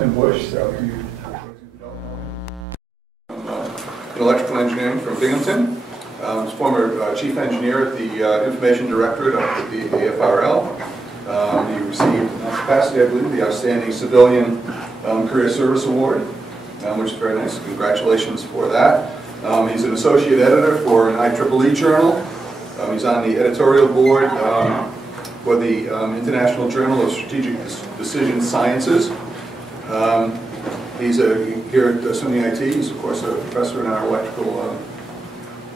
Tim Busch, so if you don't know. In electrical engineering from Binghamton. I was former chief engineer at the Information Directorate of the AFRL. He received, in that capacity, I believe, the Outstanding Civilian Career Service Award, which is very nice. Congratulations for that. He's an associate editor for an IEEE journal. He's on the editorial board for the International Journal of Strategic Decision Sciences. He's here at SUNY IT. He's, of course, a professor in our electrical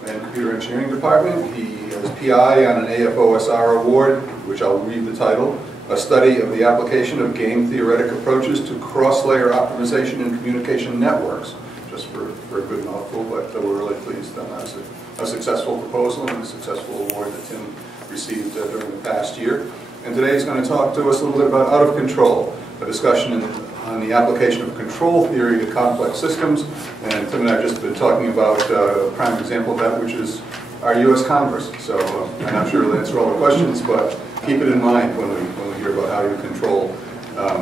and computer engineering department. He is PI on an AFOSR award, which I'll read the title, A Study of the Application of Game Theoretic Approaches to Cross-Layer Optimization in Communication Networks. Just for a good mouthful, but we're really pleased that was a successful proposal and a successful award that Tim received during the past year. And today he's going to talk to us a little bit about out of control, a discussion on the application of control theory to complex systems. And Tim and I have just been talking about a prime example of that, which is our U.S. Congress. So I'm not sure it'll answer all the questions, but keep it in mind when we hear about how you control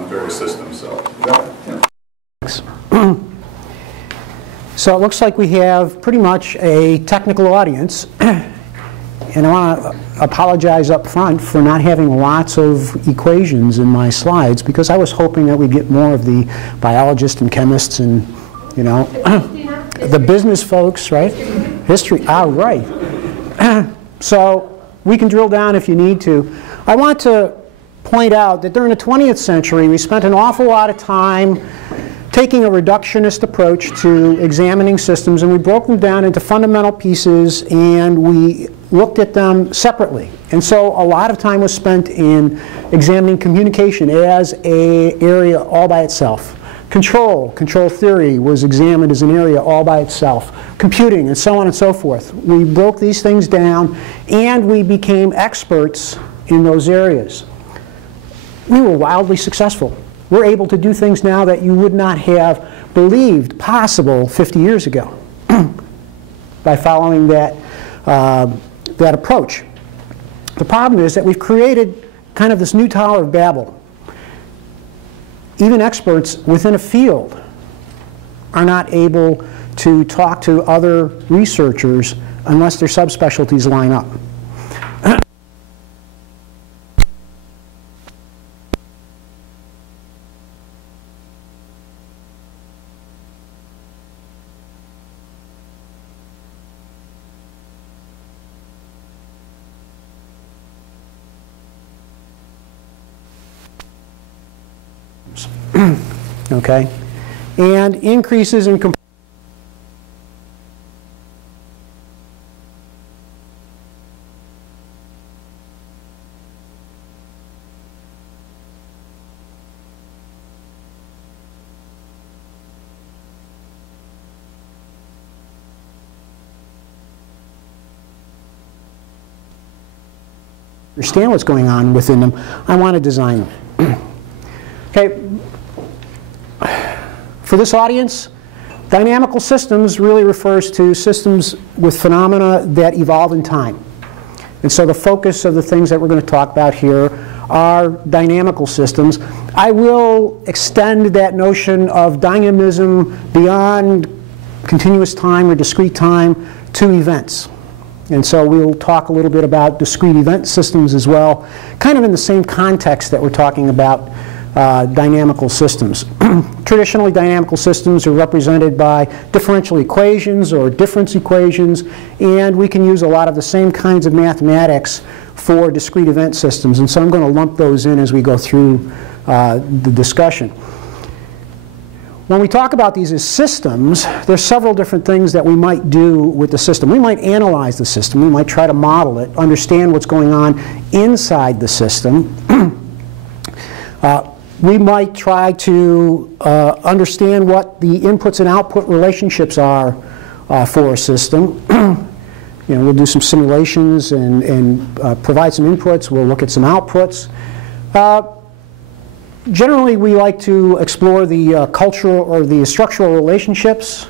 various systems. So, yeah. Thanks. So it looks like we have pretty much a technical audience. And I want to apologize up front for not having lots of equations in my slides, because I was hoping that we'd get more of the biologists and chemists and, you know, the business folks, right? History, right. So we can drill down if you need to. I want to point out that during the 20th century, we spent an awful lot of time taking a reductionist approach to examining systems, and we broke them down into fundamental pieces, and we looked at them separately. And so a lot of time was spent in examining communication as an area all by itself. Control theory was examined as an area all by itself. Computing, and so on and so forth. We broke these things down, and we became experts in those areas. We were wildly successful. We're able to do things now that you would not have believed possible 50 years ago by following that approach. The problem is that we've created kind of this new Tower of Babel. Even experts within a field are not able to talk to other researchers unless their subspecialties line up. Okay, and increases in understand what's going on within them. I want to design them. Okay. For this audience, dynamical systems really refers to systems with phenomena that evolve in time. And so the focus of the things that we're going to talk about here are dynamical systems. I will extend that notion of dynamism beyond continuous time or discrete time to events. And so we'll talk a little bit about discrete event systems as well, kind of in the same context that we're talking about dynamical systems. Traditionally, dynamical systems are represented by differential equations or difference equations, and we can use a lot of the same kinds of mathematics for discrete event systems. And so I'm going to lump those in as we go through the discussion. When we talk about these as systems, there's several different things that we might do with the system. We might analyze the system. We might try to model it, understand what's going on inside the system. We might try to understand what the inputs and output relationships are for a system. You know, we'll do some simulations and provide some inputs. We'll look at some outputs. Generally, we like to explore the cultural or the structural relationships.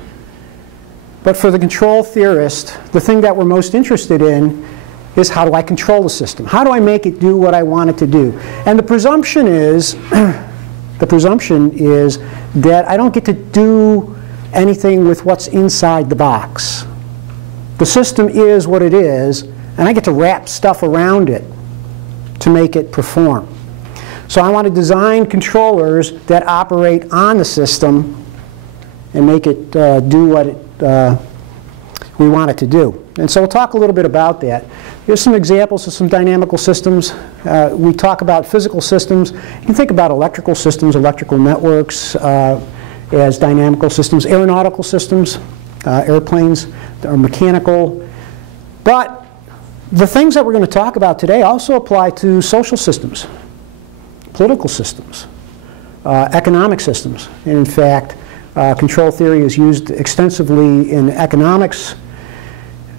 But for the control theorist, the thing that we're most interested in is how do I control the system? How do I make it do what I want it to do? And the presumption is the presumption is that I don't get to do anything with what's inside the box. The system is what it is, and I get to wrap stuff around it to make it perform. So I want to design controllers that operate on the system and make it do what we want it to do. And so we'll talk a little bit about that. Here's some examples of some dynamical systems. We talk about physical systems. You can think about electrical systems, electrical networks as dynamical systems, aeronautical systems, airplanes are mechanical. But the things that we're going to talk about today also apply to social systems, political systems, economic systems. And in fact, control theory is used extensively in economics.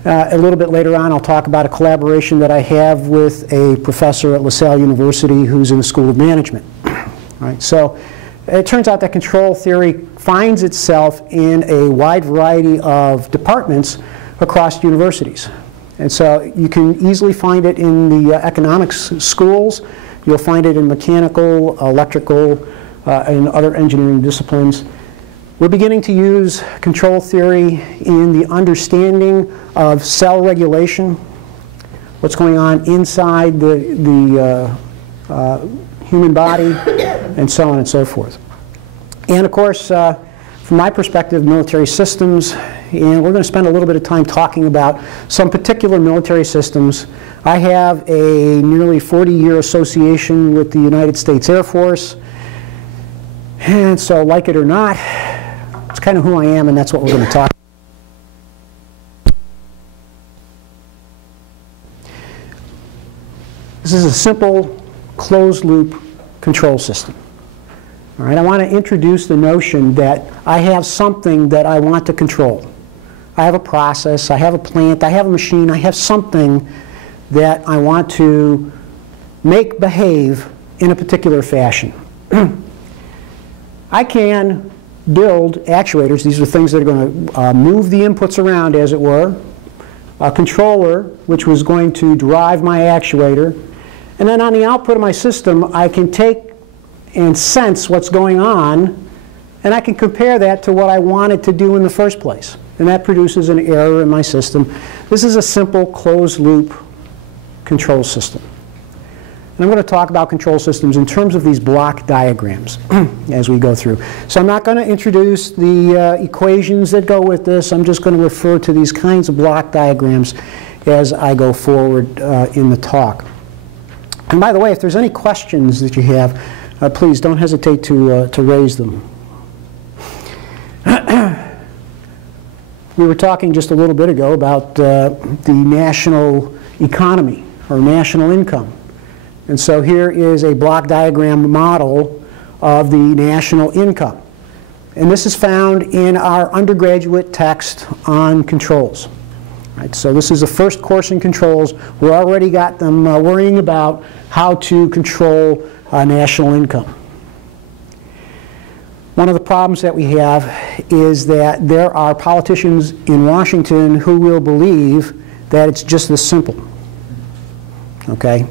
A little bit later on, I'll talk about a collaboration that I have with a professor at LaSalle University who's in the School of Management. Right? So it turns out that control theory finds itself in a wide variety of departments across universities. And so you can easily find it in the economics schools. You'll find it in mechanical, electrical, and other engineering disciplines. We're beginning to use control theory in the understanding of cell regulation, what's going on inside the human body, and so on and so forth. And of course, from my perspective, military systems, and we're going to spend a little bit of time talking about some particular military systems. I have a nearly 40-year association with the United States Air Force, and so like it or not, it's kind of who I am, and that's what we're going to talk about. This is a simple closed-loop control system. All right, I want to introduce the notion that I have something that I want to control. I have a process, I have a plant, I have a machine, I have something that I want to make behave in a particular fashion. I can build actuators. These are things that are going to move the inputs around, as it were. A controller, which was going to drive my actuator. And then on the output of my system, I can take and sense what's going on, and I can compare that to what I wanted to do in the first place. And that produces an error in my system. This is a simple closed-loop control system. And I'm going to talk about control systems in terms of these block diagrams as we go through. So I'm not going to introduce the equations that go with this. I'm just going to refer to these kinds of block diagrams as I go forward in the talk. And by the way, if there's any questions that you have, please don't hesitate to raise them. We were talking just a little bit ago about the national economy or national income. And so here is a block diagram model of the national income. And this is found in our undergraduate text on controls. Right, so this is the first course in controls. We already got them worrying about how to control national income. One of the problems that we have is that there are politicians in Washington who will believe that it's just this simple. Okay?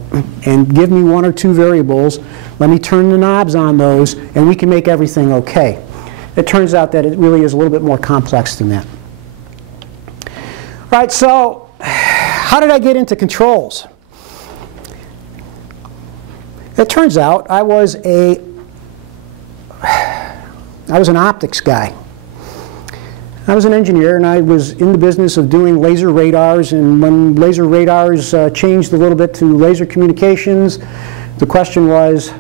And give me one or two variables, let me turn the knobs on those, and we can make everything okay. It turns out that it really is a little bit more complex than that. All right, so how did I get into controls? It turns out I was an optics guy. I was an engineer, and I was in the business of doing laser radars, and when laser radars changed a little bit to laser communications, the question was,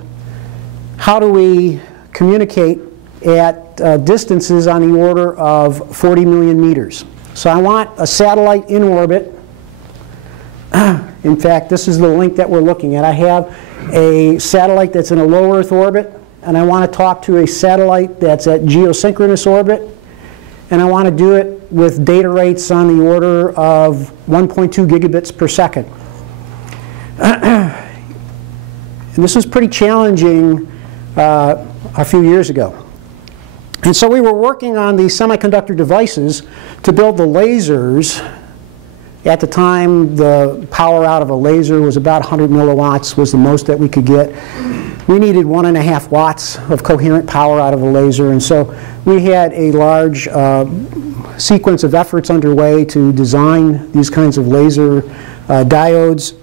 how do we communicate at distances on the order of 40 million meters? So I want a satellite in orbit. In fact, this is the link that we're looking at. I have a satellite that's in a low Earth orbit, and I want to talk to a satellite that's at geosynchronous orbit. And I want to do it with data rates on the order of 1.2 gigabits per second. And this was pretty challenging a few years ago. And so we were working on these semiconductor devices to build the lasers. At the time, the power out of a laser was about 100 milliwatts, was the most that we could get. we needed 1.5 watts of coherent power out of the laser, and so we had a large sequence of efforts underway to design these kinds of laser diodes.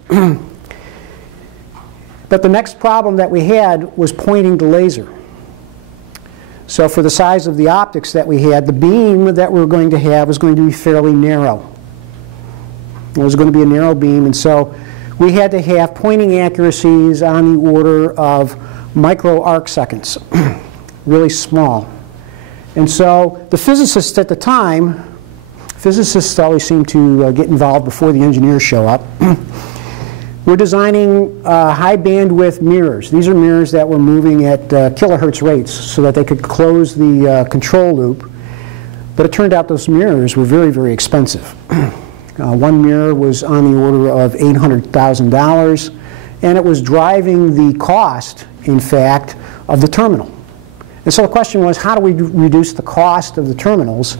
But the next problem that we had was pointing the laser. So for the size of the optics that we had, the beam that we were going to have was going to be fairly narrow. It was going to be a narrow beam, and so we had to have pointing accuracies on the order of micro arc seconds, really small. And so the physicists at the time, physicists always seem to get involved before the engineers show up, we're designing high bandwidth mirrors. These are mirrors that were moving at kilohertz rates so that they could close the control loop. But it turned out those mirrors were very, very expensive. One mirror was on the order of $800,000, and it was driving the cost, in fact, of the terminal. And so the question was, how do we reduce the cost of the terminals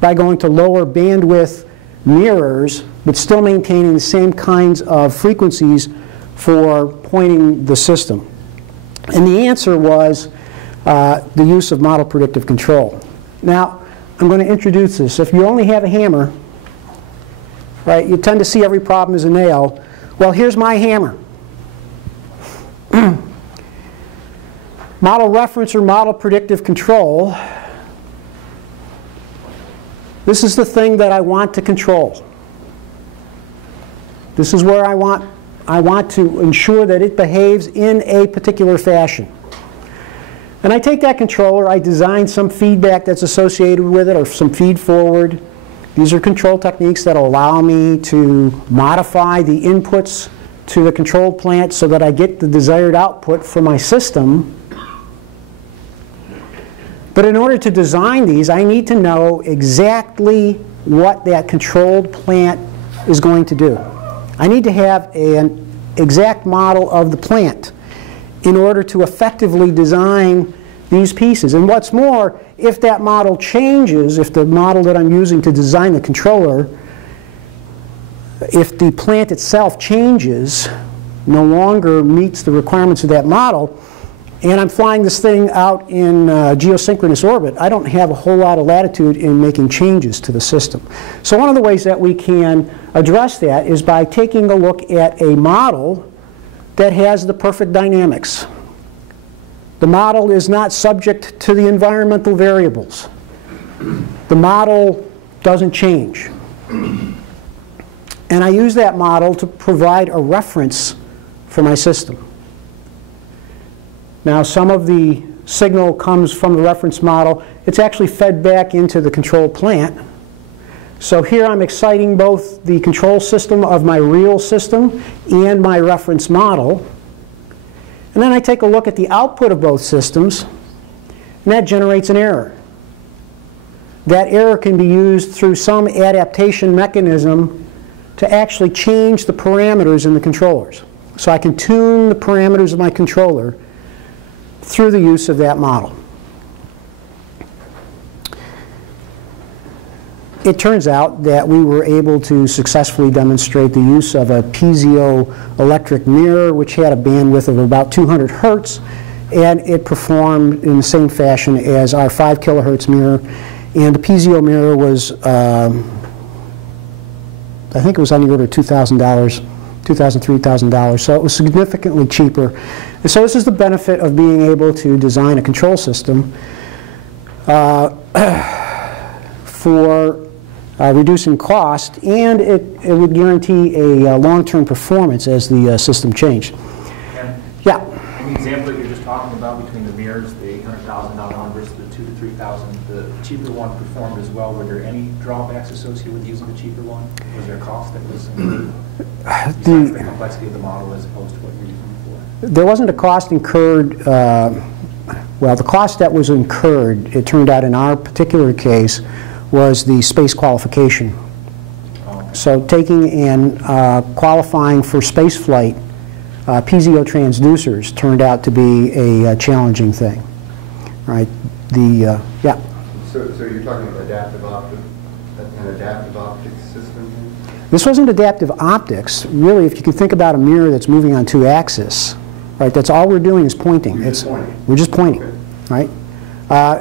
by going to lower bandwidth mirrors, but still maintaining the same kinds of frequencies for pointing the system? And the answer was the use of model predictive control. Now, I'm going to introduce this. If you only have a hammer, right, you tend to see every problem as a nail. Well, here's my hammer. Model reference or model predictive control. This is the thing that I want to control. This is where I want to ensure that it behaves in a particular fashion. And I take that controller, I design some feedback that's associated with it, or some feed forward. These are control techniques that allow me to modify the inputs to the control plant so that I get the desired output for my system. But in order to design these, I need to know exactly what that controlled plant is going to do. I need to have an exact model of the plant in order to effectively design these pieces. And what's more, if that model changes, if the model that I'm using to design the controller, if the plant itself changes, no longer meets the requirements of that model, and I'm flying this thing out in geosynchronous orbit, I don't have a whole lot of latitude in making changes to the system. So one of the ways that we can address that is by taking a look at a model that has the perfect dynamics. The model is not subject to the environmental variables. The model doesn't change. And I use that model to provide a reference for my system. Now, some of the signal comes from the reference model. It's actually fed back into the control plant. So here I'm exciting both the control system of my real system and my reference model. And then I take a look at the output of both systems, and that generates an error. That error can be used through some adaptation mechanism to actually change the parameters in the controllers. So I can tune the parameters of my controller through the use of that model. It turns out that we were able to successfully demonstrate the use of a piezoelectric mirror, which had a bandwidth of about 200 hertz, and it performed in the same fashion as our 5 kilohertz mirror. And the piezo mirror was, I think it was on the order of $2,000, $2,000, $3,000, so it was significantly cheaper. And so this is the benefit of being able to design a control system for reducing cost, and it would guarantee a long-term performance as the system changed. And yeah? In the example that you're just talking about between the mirrors, the $800,000 one versus the $2,000 to $3,000, the cheaper one performed as well. Were there any drawbacks associated with using the cheaper one? Was there a cost that was incurred? Besides the complexity of the model as opposed to what you're using before? There wasn't a cost incurred. Well, the cost that was incurred, it turned out in our particular case, was the space qualification. So taking and qualifying for space flight, piezo transducers turned out to be a challenging thing. Right? Yeah. So you're talking about an adaptive optics system? This wasn't adaptive optics. Really, if you could think about a mirror that's moving on 2 axes, right? That's all we're doing is pointing. You're just pointing. We're just pointing, Okay. right?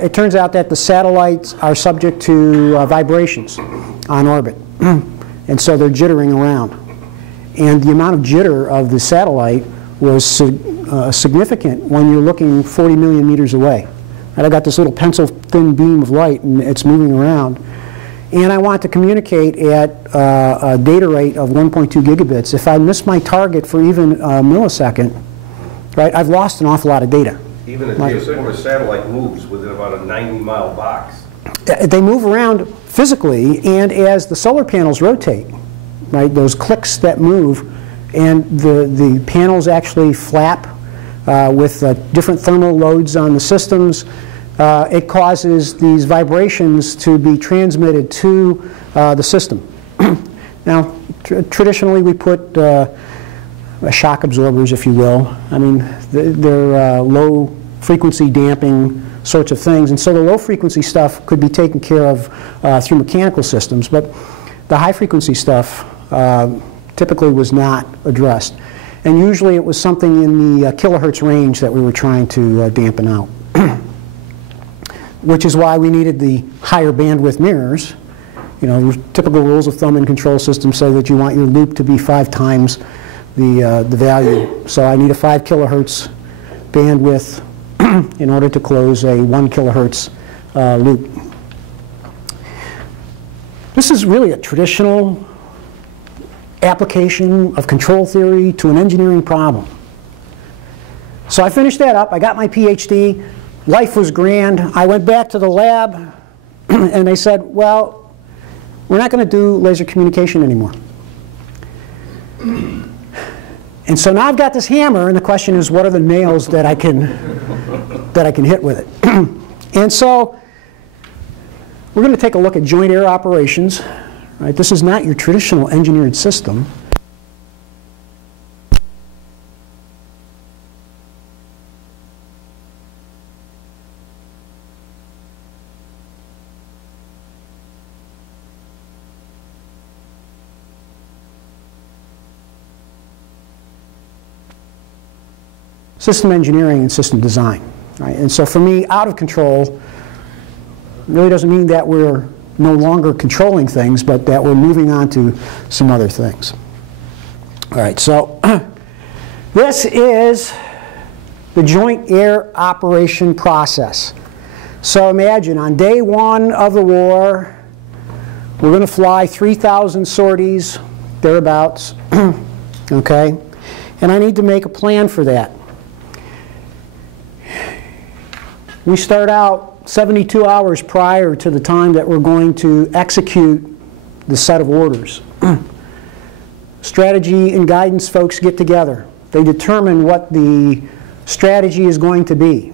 It turns out that the satellites are subject to vibrations on orbit, and so they're jittering around. And the amount of jitter of the satellite was significant when you're looking 40 million meters away. And I got this little pencil-thin beam of light, and it's moving around. And I want to communicate at a data rate of 1.2 gigabits. If I miss my target for even a millisecond, right, I've lost an awful lot of data. Even a geosynchronous satellite moves within about a 90-mile box. They move around physically, and as the solar panels rotate, right, those clicks that move, and the panels actually flap with different thermal loads on the systems, it causes these vibrations to be transmitted to the system. Now, traditionally we put shock absorbers, if you will. I mean, they're low frequency damping sorts of things, and so the low frequency stuff could be taken care of through mechanical systems, but the high frequency stuff typically was not addressed. And usually it was something in the kilohertz range that we were trying to dampen out. Which is why we needed the higher bandwidth mirrors. You know, typical rules of thumb in control systems say that you want your loop to be 5 times the value. So I need a 5 kilohertz bandwidth in order to close a 1 kilohertz loop. This is really a traditional application of control theory to an engineering problem. So I finished that up. I got my PhD. Life was grand. I went back to the lab, and they said, well, we're not going to do laser communication anymore. And so now I've got this hammer, and the question is, what are the nails that I can hit with it? And so we're going to take a look at joint air operations. Right? This is not your traditional engineered system. System engineering and system design. Right? And so for me, out of control really doesn't mean that we're no longer controlling things, but that we're moving on to some other things. All right, so this is the joint air operation process. So imagine on day 1 of the war, we're going to fly 3,000 sorties, thereabouts, okay? And I need to make a plan for that. We start out 72 hours prior to the time that we're going to execute the set of orders. Strategy and guidance folks get together. They determine what the strategy is going to be.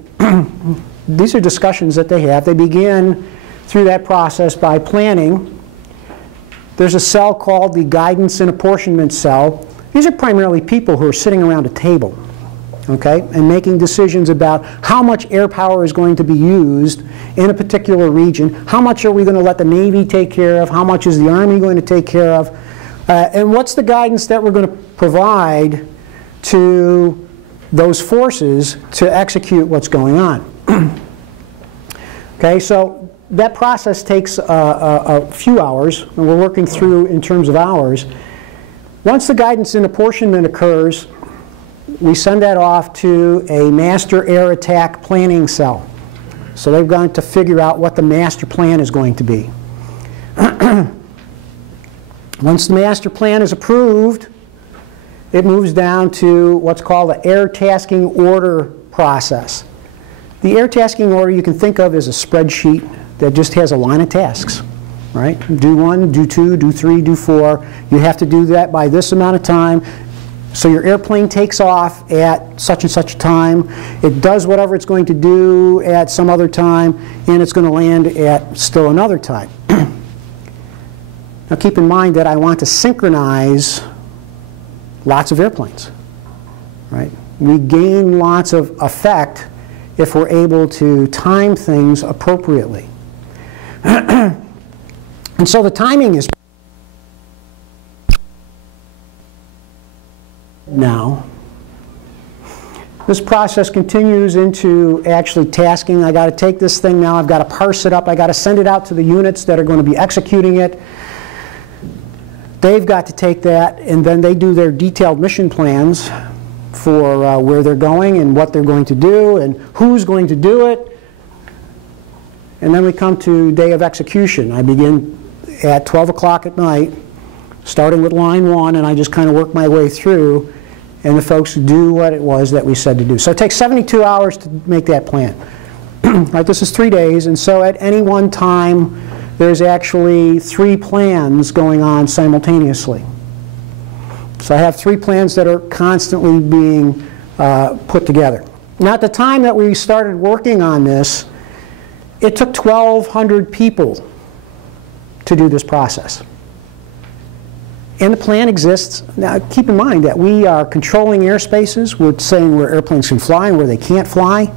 These are discussions that they have. They begin through that process by planning. There's a cell called the guidance and apportionment cell. These are primarily people who are sitting around a table, okay, and making decisions about how much air power is going to be used in a particular region, how much are we going to let the Navy take care of, how much is the Army going to take care of, and what's the guidance that we're going to provide to those forces to execute what's going on. Okay, so that process takes a few hours, and we're working through in terms of hours. Once the guidance and apportionment occurs, we send that off to a master air attack planning cell. So they've got to figure out what the master plan is going to be. Once the master plan is approved, it moves down to what's called the air tasking order process. The air tasking order you can think of as a spreadsheet that just has a line of tasks. Right? Do 1, do 2, do 3, do 4. You have to do that by this amount of time. So your airplane takes off at such and such a time. It does whatever it's going to do at some other time, and it's going to land at still another time. Now keep in mind that I want to synchronize lots of airplanes. Right? We gain lots of effect if we're able to time things appropriately. And so the timing is now. This process continues into actually tasking. I got to take this thing now, I've got to parse it up, I got to send it out to the units that are going to be executing it. They've got to take that, and then they do their detailed mission plans for where they're going and what they're going to do and who's going to do it. And then we come to day of execution. I begin at 12 o'clock at night, starting with line 1, and I just kind of work my way through, and the folks do what it was that we said to do. So it takes 72 hours to make that plan. Right, this is 3 days, and so at any one time there's actually 3 plans going on simultaneously. So I have 3 plans that are constantly being put together. Now at the time that we started working on this, it took 1,200 people to do this process. And the plan exists. Now keep in mind that we are controlling airspaces. We're saying where airplanes can fly and where they can't fly.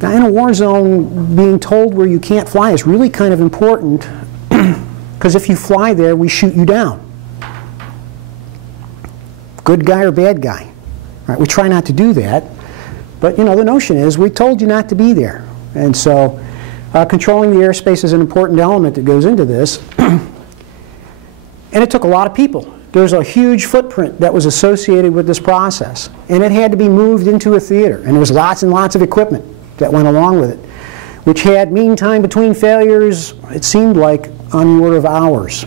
Now in a war zone, being told where you can't fly is really kind of important because if you fly there, we shoot you down. Good guy or bad guy. Right? We try not to do that. But you know, the notion is we told you not to be there. And so controlling the airspace is an important element that goes into this. And it took a lot of people. There's a huge footprint that was associated with this process. And it had to be moved into a theater. And there was lots and lots of equipment that went along with it, which had mean time between failures, it seemed like, on the order of hours.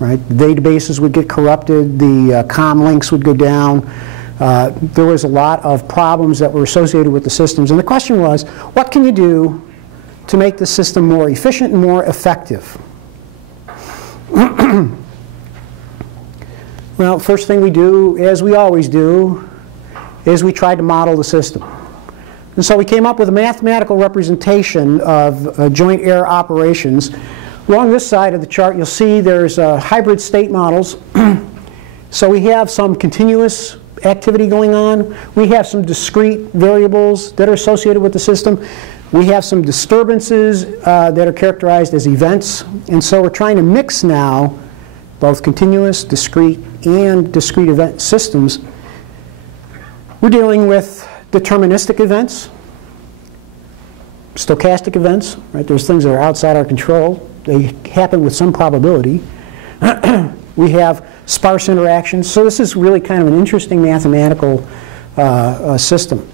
Right? The databases would get corrupted. The comm links would go down. There was a lot of problems that were associated with the systems. And the question was, what can you do to make the system more efficient and more effective? Well, first thing we do, as we always do, is we try to model the system. And so we came up with a mathematical representation of joint air operations. Along this side of the chart, you'll see there's hybrid state models. So we have some continuous activity going on. We have some discrete variables that are associated with the system. We have some disturbances that are characterized as events. And so we're trying to mix now both continuous, discrete, and discrete event systems. We're dealing with deterministic events, stochastic events. Right? There's things that are outside our control. They happen with some probability. We have sparse interactions. So this is really kind of an interesting mathematical system.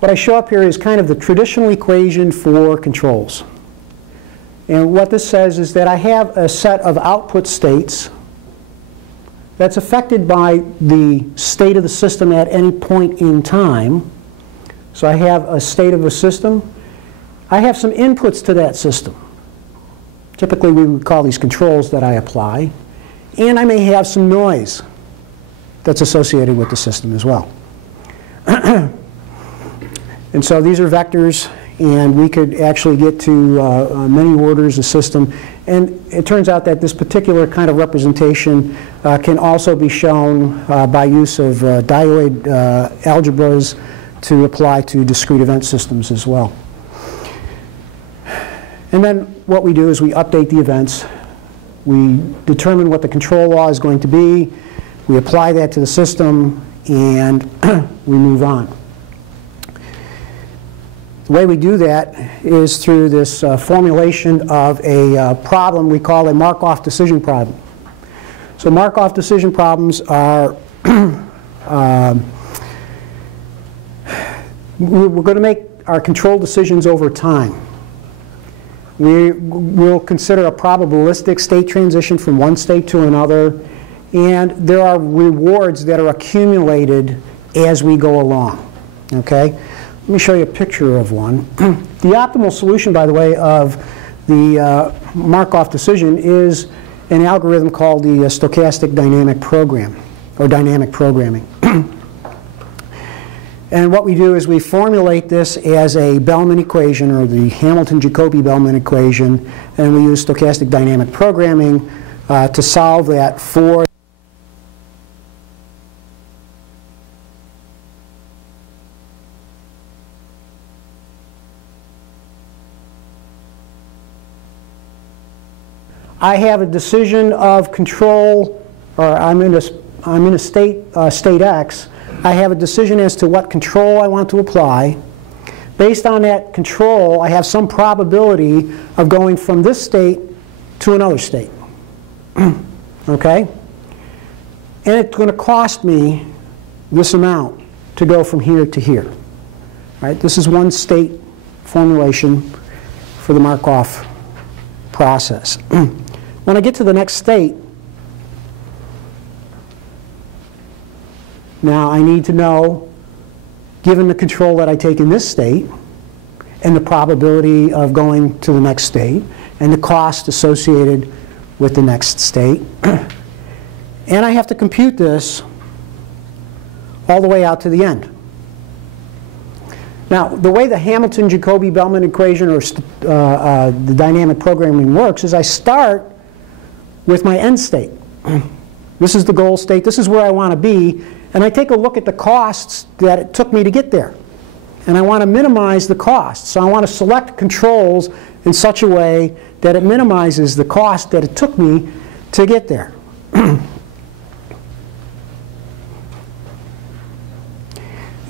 What I show up here is kind of the traditional equation for controls. And what this says is that I have a set of output states that's affected by the state of the system at any point in time. So I have a state of a system. I have some inputs to that system. Typically we would call these controls that I apply. And I may have some noise that's associated with the system as well. And so these are vectors, and we could actually get to many orders of system. And it turns out that this particular kind of representation can also be shown by use of dioid algebras to apply to discrete event systems as well. And then what we do is we update the events. We determine what the control law is going to be. We apply that to the system, and we move on. The way we do that is through this formulation of a problem we call a Markov decision problem. So Markov decision problems are, we're going to make our control decisions over time. We will consider a probabilistic state transition from one state to another, and there are rewards that are accumulated as we go along. Okay? Let me show you a picture of one. The optimal solution, by the way, of the Markov decision is an algorithm called the stochastic dynamic program, or dynamic programming. And what we do is we formulate this as a Bellman equation, or the Hamilton-Jacobi-Bellman equation, and we use stochastic dynamic programming to solve that for I have a decision of control, or I'm in a I'm in a state X, I have a decision as to what control I want to apply. Based on that control, I have some probability of going from this state to another state. Okay? And it's going to cost me this amount to go from here to here. Right? This is one state formulation for the Markov process. When I get to the next state, now I need to know, given the control that I take in this state, and the probability of going to the next state, and the cost associated with the next state, and I have to compute this all the way out to the end. Now, the way the Hamilton-Jacobi-Bellman equation or the dynamic programming works is I start with my end state. This is the goal state. This is where I want to be. And I take a look at the costs that it took me to get there. And I want to minimize the costs. So I want to select controls in such a way that it minimizes the cost that it took me to get there.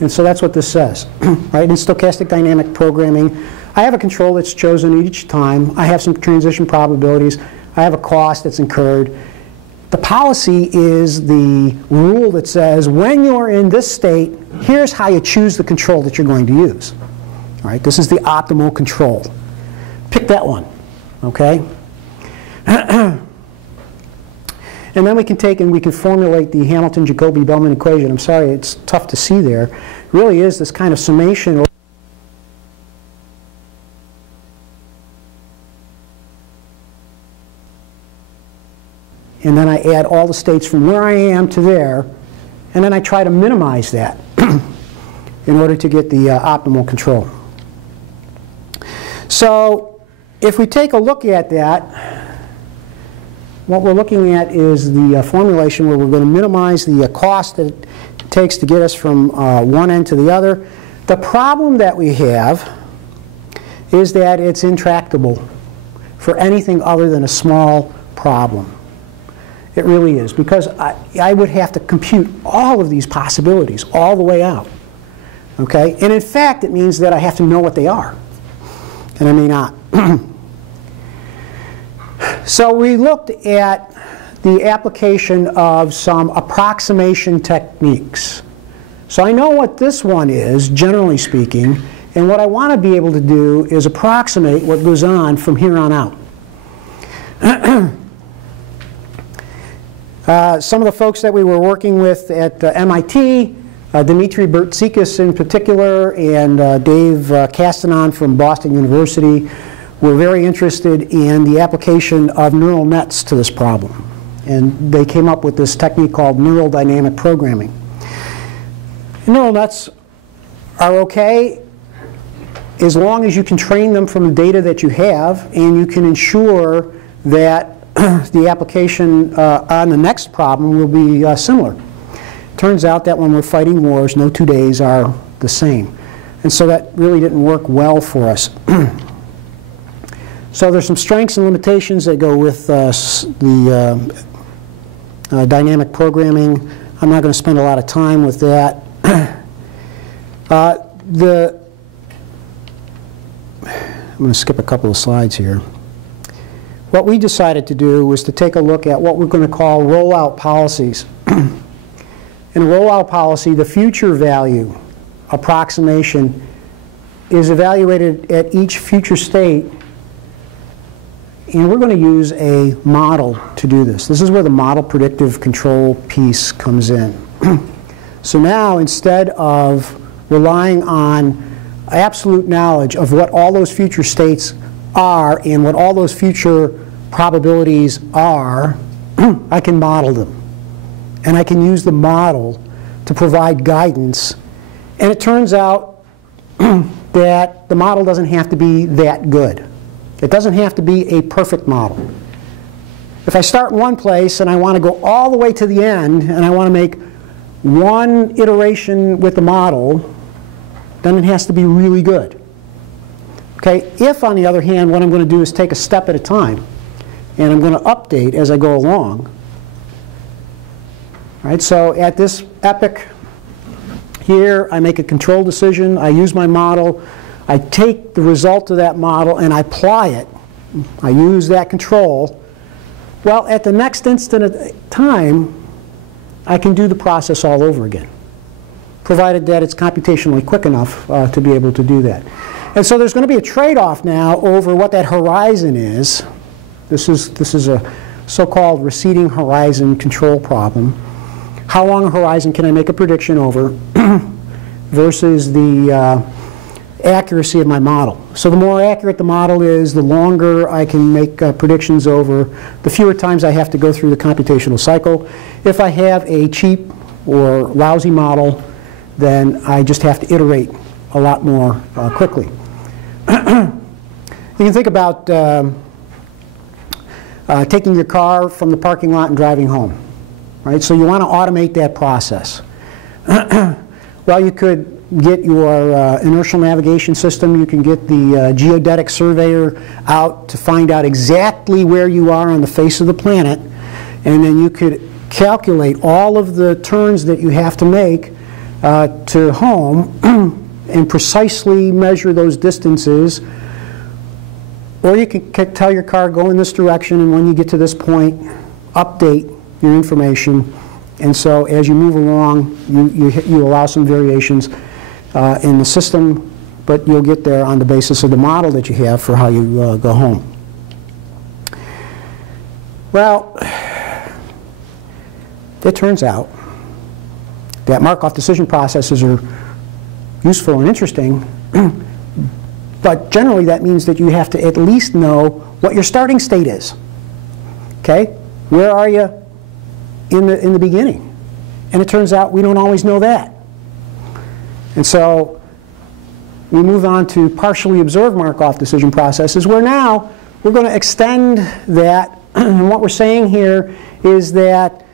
And so that's what this says. Right? In stochastic dynamic programming, I have a control that's chosen each time. I have some transition probabilities. I have a cost that's incurred. The policy is the rule that says when you're in this state, here's how you choose the control that you're going to use. All right? This is the optimal control. Pick that one. Okay? And then we can take and we can formulate the Hamilton-Jacobi-Bellman equation. I'm sorry, it's tough to see there. It really is this kind of summation. And then I add all the states from where I am to there, and then I try to minimize that in order to get the optimal control. So if we take a look at that, what we're looking at is the formulation where we're going to minimize the cost that it takes to get us from one end to the other. The problem that we have is that it's intractable for anything other than a small problem. It really is, because I would have to compute all of these possibilities all the way out. Okay? And in fact, it means that I have to know what they are. And I may not. So we looked at the application of some approximation techniques. So I know what this one is, generally speaking, and what I want to be able to do is approximate what goes on from here on out. Some of the folks that we were working with at MIT, Dmitry Bertsikis in particular, and Dave Castanon from Boston University, were very interested in the application of neural nets to this problem. And they came up with this technique called neural dynamic programming. And neural nets are okay as long as you can train them from the data that you have, and you can ensure that the application on the next problem will be similar. Turns out that when we're fighting wars, no 2 days are the same. And so that really didn't work well for us. So there's some strengths and limitations that go with the dynamic programming. I'm not going to spend a lot of time with that. I'm going to skip a couple of slides here. What we decided to do was to take a look at what we're going to call rollout policies. In a rollout policy, the future value approximation is evaluated at each future state, and we're going to use a model to do this. This is where the model predictive control piece comes in. So now, instead of relying on absolute knowledge of what all those future states are and what all those future probabilities are, I can model them. And I can use the model to provide guidance. And it turns out that the model doesn't have to be that good. It doesn't have to be a perfect model. If I start in one place and I want to go all the way to the end and I want to make one iteration with the model, then it has to be really good. Okay? If, on the other hand, what I'm going to do is take a step at a time and I'm going to update as I go along, Right? So at this epoch here, I make a control decision, I use my model, I take the result of that model and I apply it. I use that control. Well, at the next instant of time, I can do the process all over again, provided that it's computationally quick enough to be able to do that. And so there's going to be a trade-off now over what that horizon is. This is a so-called receding horizon control problem. How long a horizon can I make a prediction over versus the accuracy of my model. So the more accurate the model is, the longer I can make predictions over, the fewer times I have to go through the computational cycle. If I have a cheap or lousy model, then I just have to iterate a lot more quickly. You can think about taking your car from the parking lot and driving home, right? So you want to automate that process. Well, you could get your inertial navigation system, you can get the geodetic surveyor out to find out exactly where you are on the face of the planet, and then you could calculate all of the turns that you have to make to home and precisely measure those distances. Or you can tell your car, go in this direction, and when you get to this point, update your information. And so as you move along, you allow some variations in the system, but you'll get there on the basis of the model that you have for how you go home. Well, it turns out that Markov decision processes are useful and interesting, but generally that means that you have to at least know what your starting state is. Okay? Where are you in the beginning? And it turns out we don't always know that. And so we move on to partially observed Markov decision processes, where now we're going to extend that. And what we're saying here is that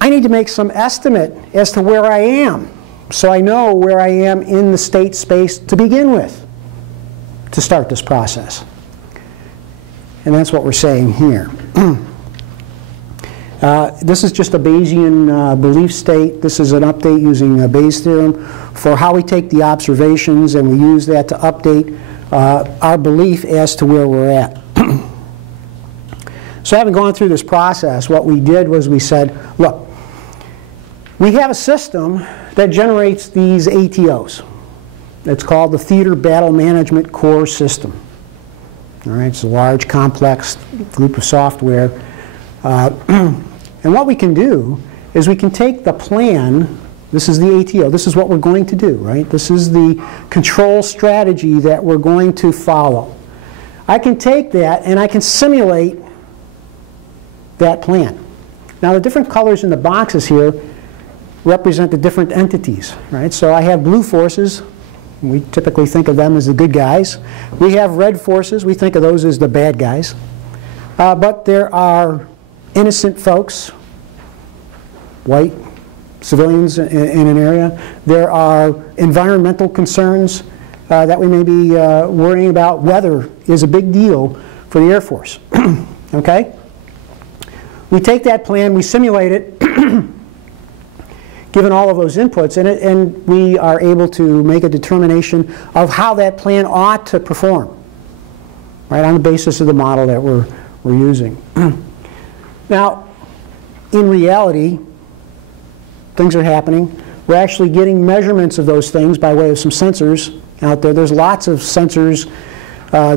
I need to make some estimate as to where I am, so I know where I am in the state space to begin with, to start this process. And that's what we're saying here. This is just a Bayesian belief state. This is an update using Bayes' theorem for how we take the observations and we use that to update our belief as to where we're at. So having gone through this process, what we did was we said, look, we have a system that generates these ATOs. It's called the Theater Battle Management Core System. All right, it's a large, complex group of software. And what we can do is we can take the plan, this is the ATO, this is what we're going to do, right? This is the control strategy that we're going to follow. I can take that and I can simulate that plan. Now the different colors in the boxes here represent the different entities, right? So I have blue forces. We typically think of them as the good guys. We have red forces. We think of those as the bad guys. But there are innocent folks, white civilians in an area. There are environmental concerns that we may be worrying about. Weather is a big deal for the Air Force. Okay? We take that plan, we simulate it, given all of those inputs, and we are able to make a determination of how that plan ought to perform, right, on the basis of the model that we're using. Now, in reality, things are happening. We're actually getting measurements of those things by way of some sensors out there. There's lots of sensors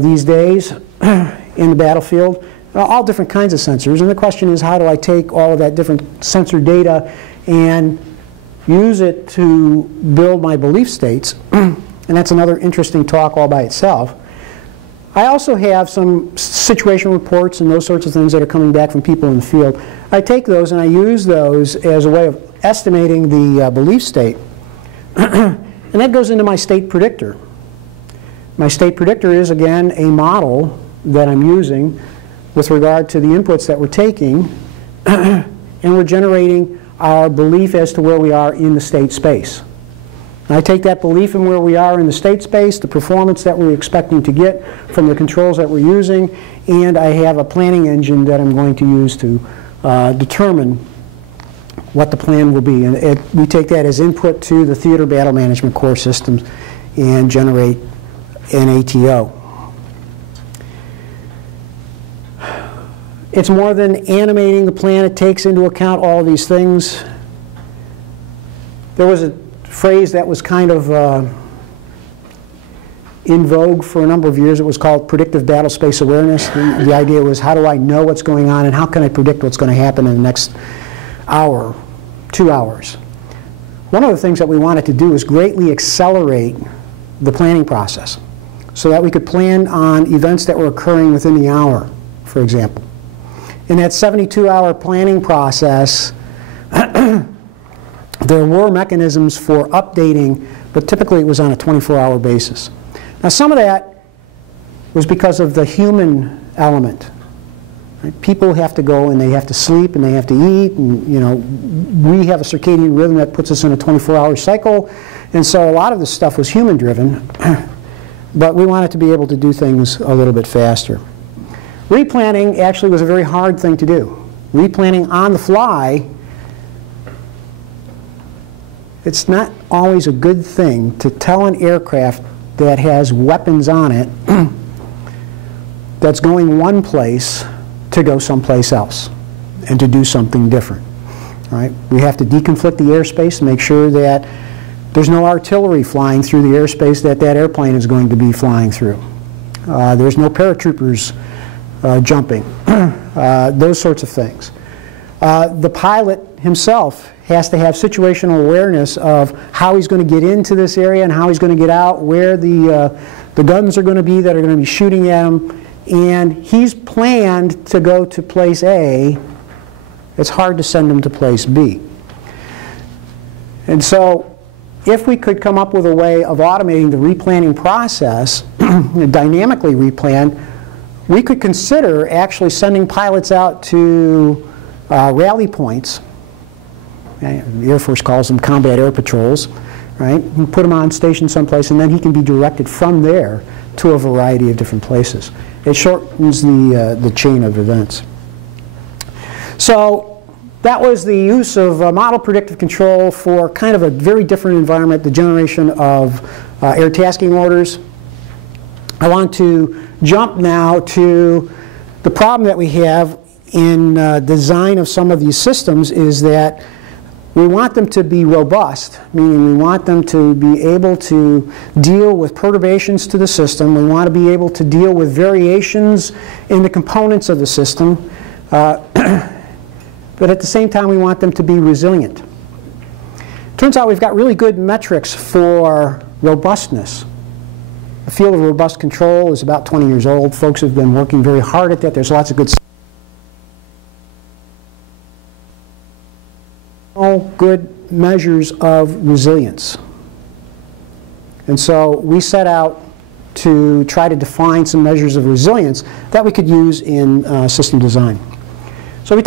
these days in the battlefield, all different kinds of sensors. And the question is, how do I take all of that different sensor data and use it to build my belief states? And that's another interesting talk all by itself. I also have some situation reports and those sorts of things that are coming back from people in the field. I take those and I use those as a way of estimating the belief state. And that goes into my state predictor. My state predictor is, again, a model that I'm using with regard to the inputs that we're taking, and we're generating our belief as to where we are in the state space. And I take that belief in where we are in the state space, the performance that we're expecting to get from the controls that we're using, and I have a planning engine that I'm going to use to determine what the plan will be. And we take that as input to the theater battle management core systems and generate an ATO. It's more than animating the plan. It takes into account all of these things. There was a phrase that was kind of in vogue for a number of years. It was called predictive battle space awareness. The idea was, how do I know what's going on and how can I predict what's going to happen in the next hour, 2 hours? One of the things that we wanted to do is greatly accelerate the planning process so that we could plan on events that were occurring within the hour, for example. In that 72-hour planning process, there were mechanisms for updating, but typically it was on a 24-hour basis. Now, some of that was because of the human element. Right? People have to go and they have to sleep and they have to eat, and we have a circadian rhythm that puts us in a 24-hour cycle, and so a lot of this stuff was human-driven, but we wanted to be able to do things a little bit faster. Replanning actually was a very hard thing to do. Replanning on the fly, it's not always a good thing to tell an aircraft that has weapons on it that's going one place to go someplace else and to do something different. Right? We have to deconflict the airspace and make sure that there's no artillery flying through the airspace that that airplane is going to be flying through. There's no paratroopers jumping, those sorts of things. The pilot himself has to have situational awareness of how he's going to get into this area and how he's going to get out, where the guns are going to be that are going to be shooting at him, and he's planned to go to place A. It's hard to send him to place B. And so if we could come up with a way of automating the replanning process, dynamically replan, we could consider actually sending pilots out to rally points. The Air Force calls them combat air patrols, right? You put him on station someplace, and then he can be directed from there to a variety of different places. It shortens the chain of events. So that was the use of model predictive control for kind of a very different environment, the generation of air tasking orders. I want to jump now to the problem that we have in design of some of these systems is that we want them to be robust, meaning we want them to be able to deal with perturbations to the system. We want to be able to deal with variations in the components of the system. But at the same time, we want them to be resilient. Turns out we've got really good metrics for robustness. The field of robust control is about 20 years old. Folks have been working very hard at that. There's lots of good measures of resilience. And so we set out to try to define some measures of resilience that we could use in system design. So we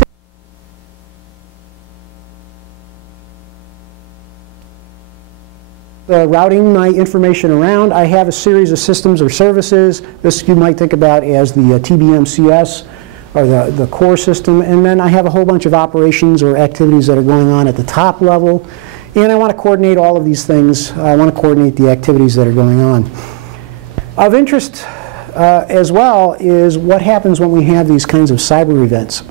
routing my information around. I have a series of systems or services. This you might think about as the TBMCS, or the core system, and then I have a whole bunch of operations or activities that are going on at the top level, and I want to coordinate all of these things. I want to coordinate the activities that are going on. Of interest as well is what happens when we have these kinds of cyber events.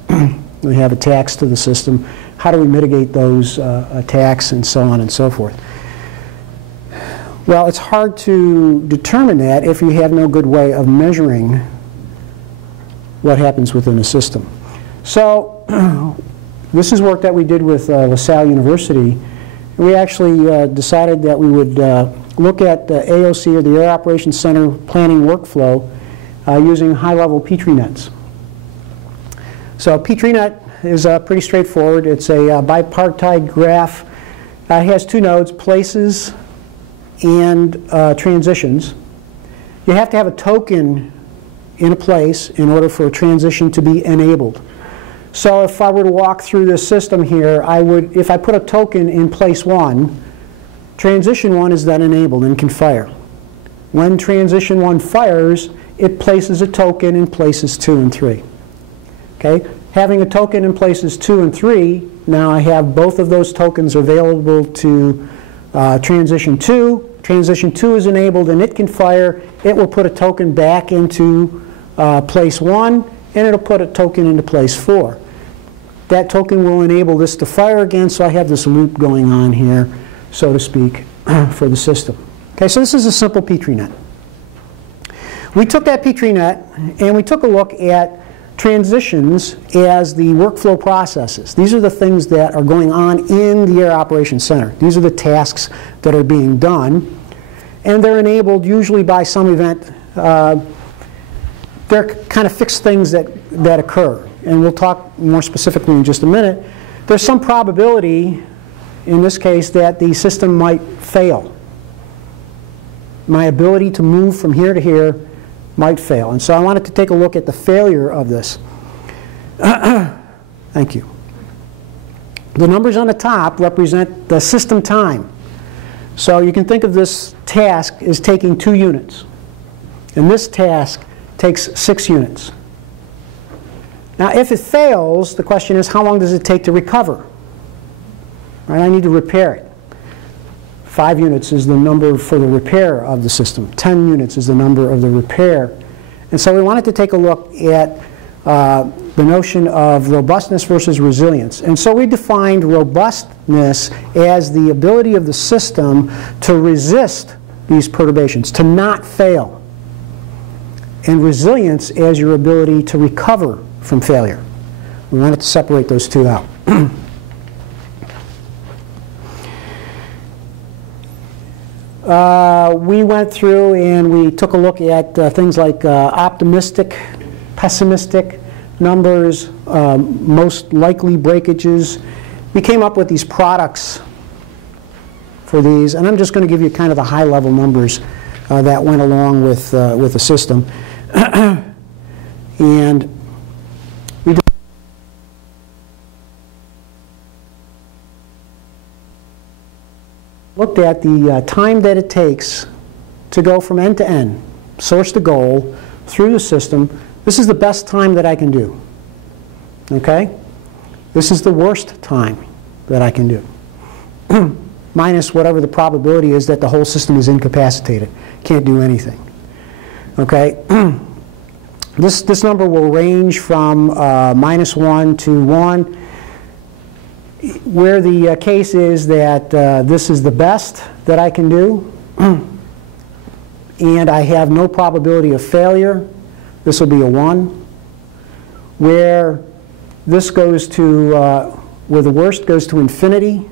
We have attacks to the system. How do we mitigate those attacks, and so on and so forth? Well, it's hard to determine that if you have no good way of measuring what happens within the system. So this is work that we did with LaSalle University. We actually decided that we would look at the AOC, or the Air Operations Center planning workflow, using high-level PetriNets. So PetriNet is pretty straightforward. It's a bipartite graph. It has two nodes, places and transitions. You have to have a token in a place in order for a transition to be enabled. So if I were to walk through this system here, I would, if I put a token in place 1, transition 1 is then enabled and can fire. When transition 1 fires, it places a token in places 2 and 3. Okay? Having a token in places 2 and 3 Now I have both of those tokens available to transition 2. Transition 2 is enabled and it can fire. It will put a token back into place 1 and it'll put a token into place 4. That token will enable this to fire again, so I have this loop going on here, so to speak, for the system. Okay, so this is a simple PetriNet. We took that PetriNet and we took a look at transitions as the workflow processes. These are the things that are going on in the Air Operations Center. These are the tasks that are being done, and they're enabled usually by some event. They're kind of fixed things that occur, and we'll talk more specifically in just a minute. There's some probability, in this case, that the system might fail. My ability to move from here to here might fail. And so I wanted to take a look at the failure of this. Thank you. The numbers on the top represent the system time. So you can think of this task as taking 2 units. And this task takes 6 units. Now if it fails, the question is, how long does it take to recover? Right, I need to repair it. 5 units is the number for the repair of the system. 10 units is the number of the repair. And so we wanted to take a look at the notion of robustness versus resilience. And so we defined robustness as the ability of the system to resist these perturbations, to not fail. And resilience as your ability to recover from failure. We wanted to separate those two out. We went through and we took a look at things like optimistic, pessimistic numbers, most likely breakages. We came up with these products for these, and I'm just going to give you kind of the high-level numbers that went along with the system. And we looked at the time that it takes to go from end to end, source to goal, through the system. This is the best time that I can do. Okay? This is the worst time that I can do. Minus whatever the probability is that the whole system is incapacitated. Can't do anything. Okay? This number will range from -1 to 1, where the case is that this is the best that I can do, and I have no probability of failure. This will be a 1. Where this goes to, where the worst goes to infinity,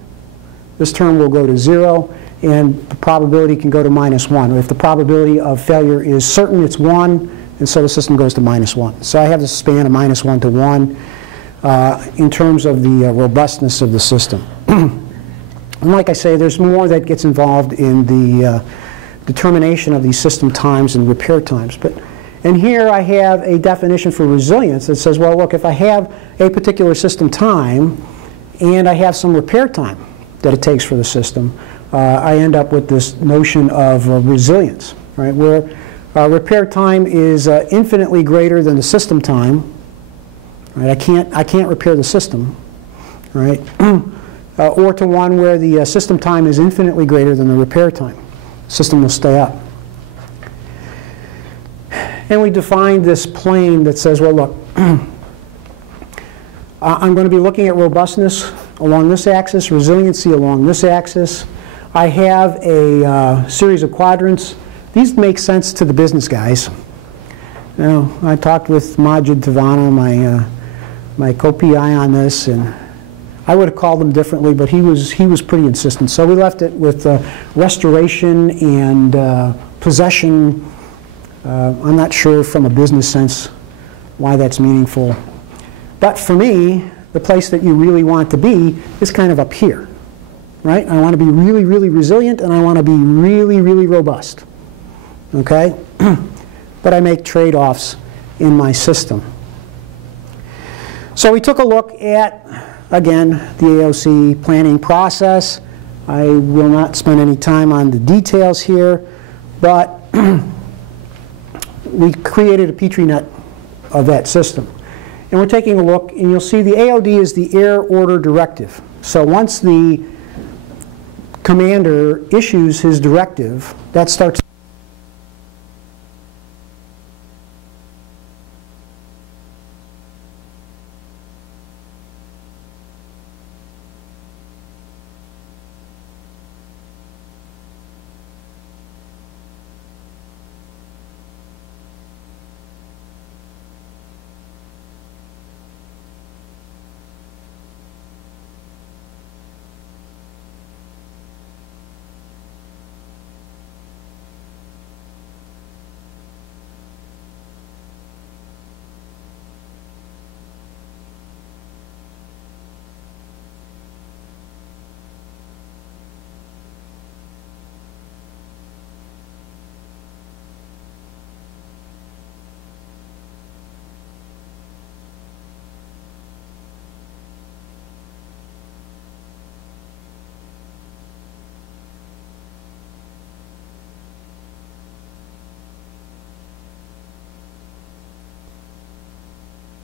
this term will go to 0, and the probability can go to -1. If the probability of failure is certain, it's 1, and so the system goes to -1. So I have this span of -1 to 1 in terms of the robustness of the system. And like I say, there's more that gets involved in the determination of these system times and repair times. And here I have a definition for resilience that says, well, look, if I have a particular system time and I have some repair time that it takes for the system, I end up with this notion of resilience, right, where repair time is infinitely greater than the system time. Right, I can't repair the system, right, or to one where the system time is infinitely greater than the repair time. The system will stay up. And we defined this plane that says, well, look, I'm going to be looking at robustness along this axis, resiliency along this axis. I have a series of quadrants. These make sense to the business guys. You know, I talked with Majid Tavana, my co-PI on this, and I would have called them differently, but he was pretty insistent. So we left it with restoration and possession. I'm not sure from a business sense why that's meaningful. But for me, the place that you really want to be is kind of up here, right? I want to be really, really resilient, and I want to be really, really robust, okay? But I make trade-offs in my system. So we took a look at, again, the AOC planning process. I will not spend any time on the details here, but we created a PetriNet of that system. and we're taking a look, and you'll see the AOD is the air order directive. So once the commander issues his directive, that starts.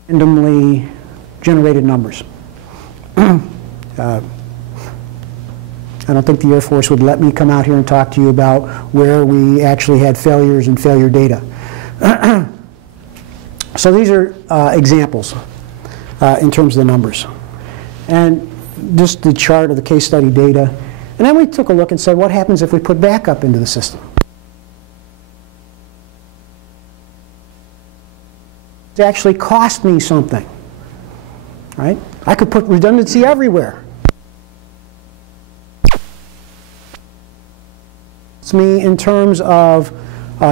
Randomly generated numbers. I don't think the Air Force would let me come out here and talk to you about where we actually had failures and failure data. So these are examples in terms of the numbers. And just the chart of the case study data. And then we took a look and said, what happens if we put backup into the system? It actually cost me something, right? I could put redundancy everywhere. It's me in terms of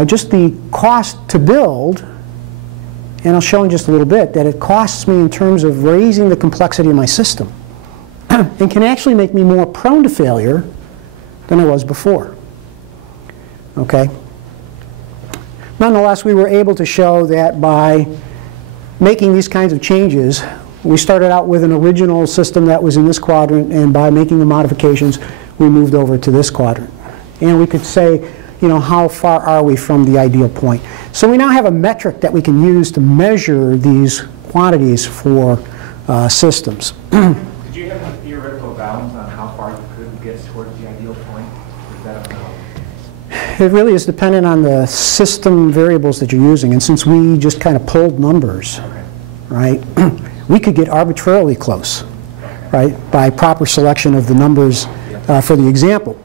just the cost to build, and I'll show in just a little bit that it costs me in terms of raising the complexity of my system and can actually make me more prone to failure than I was before. Okay? Nonetheless, we were able to show that by making these kinds of changes, we started out with an original system that was in this quadrant, and by making the modifications, we moved over to this quadrant. And we could say, you know, how far are we from the ideal point? So we now have a metric that we can use to measure these quantities for systems. Did you have any theoretical bounds on how far you could get towards the ideal point? Is that It really is dependent on the system variables that you're using. And since we just kind of pulled numbers, right, we could get arbitrarily close, right, by proper selection of the numbers for the example.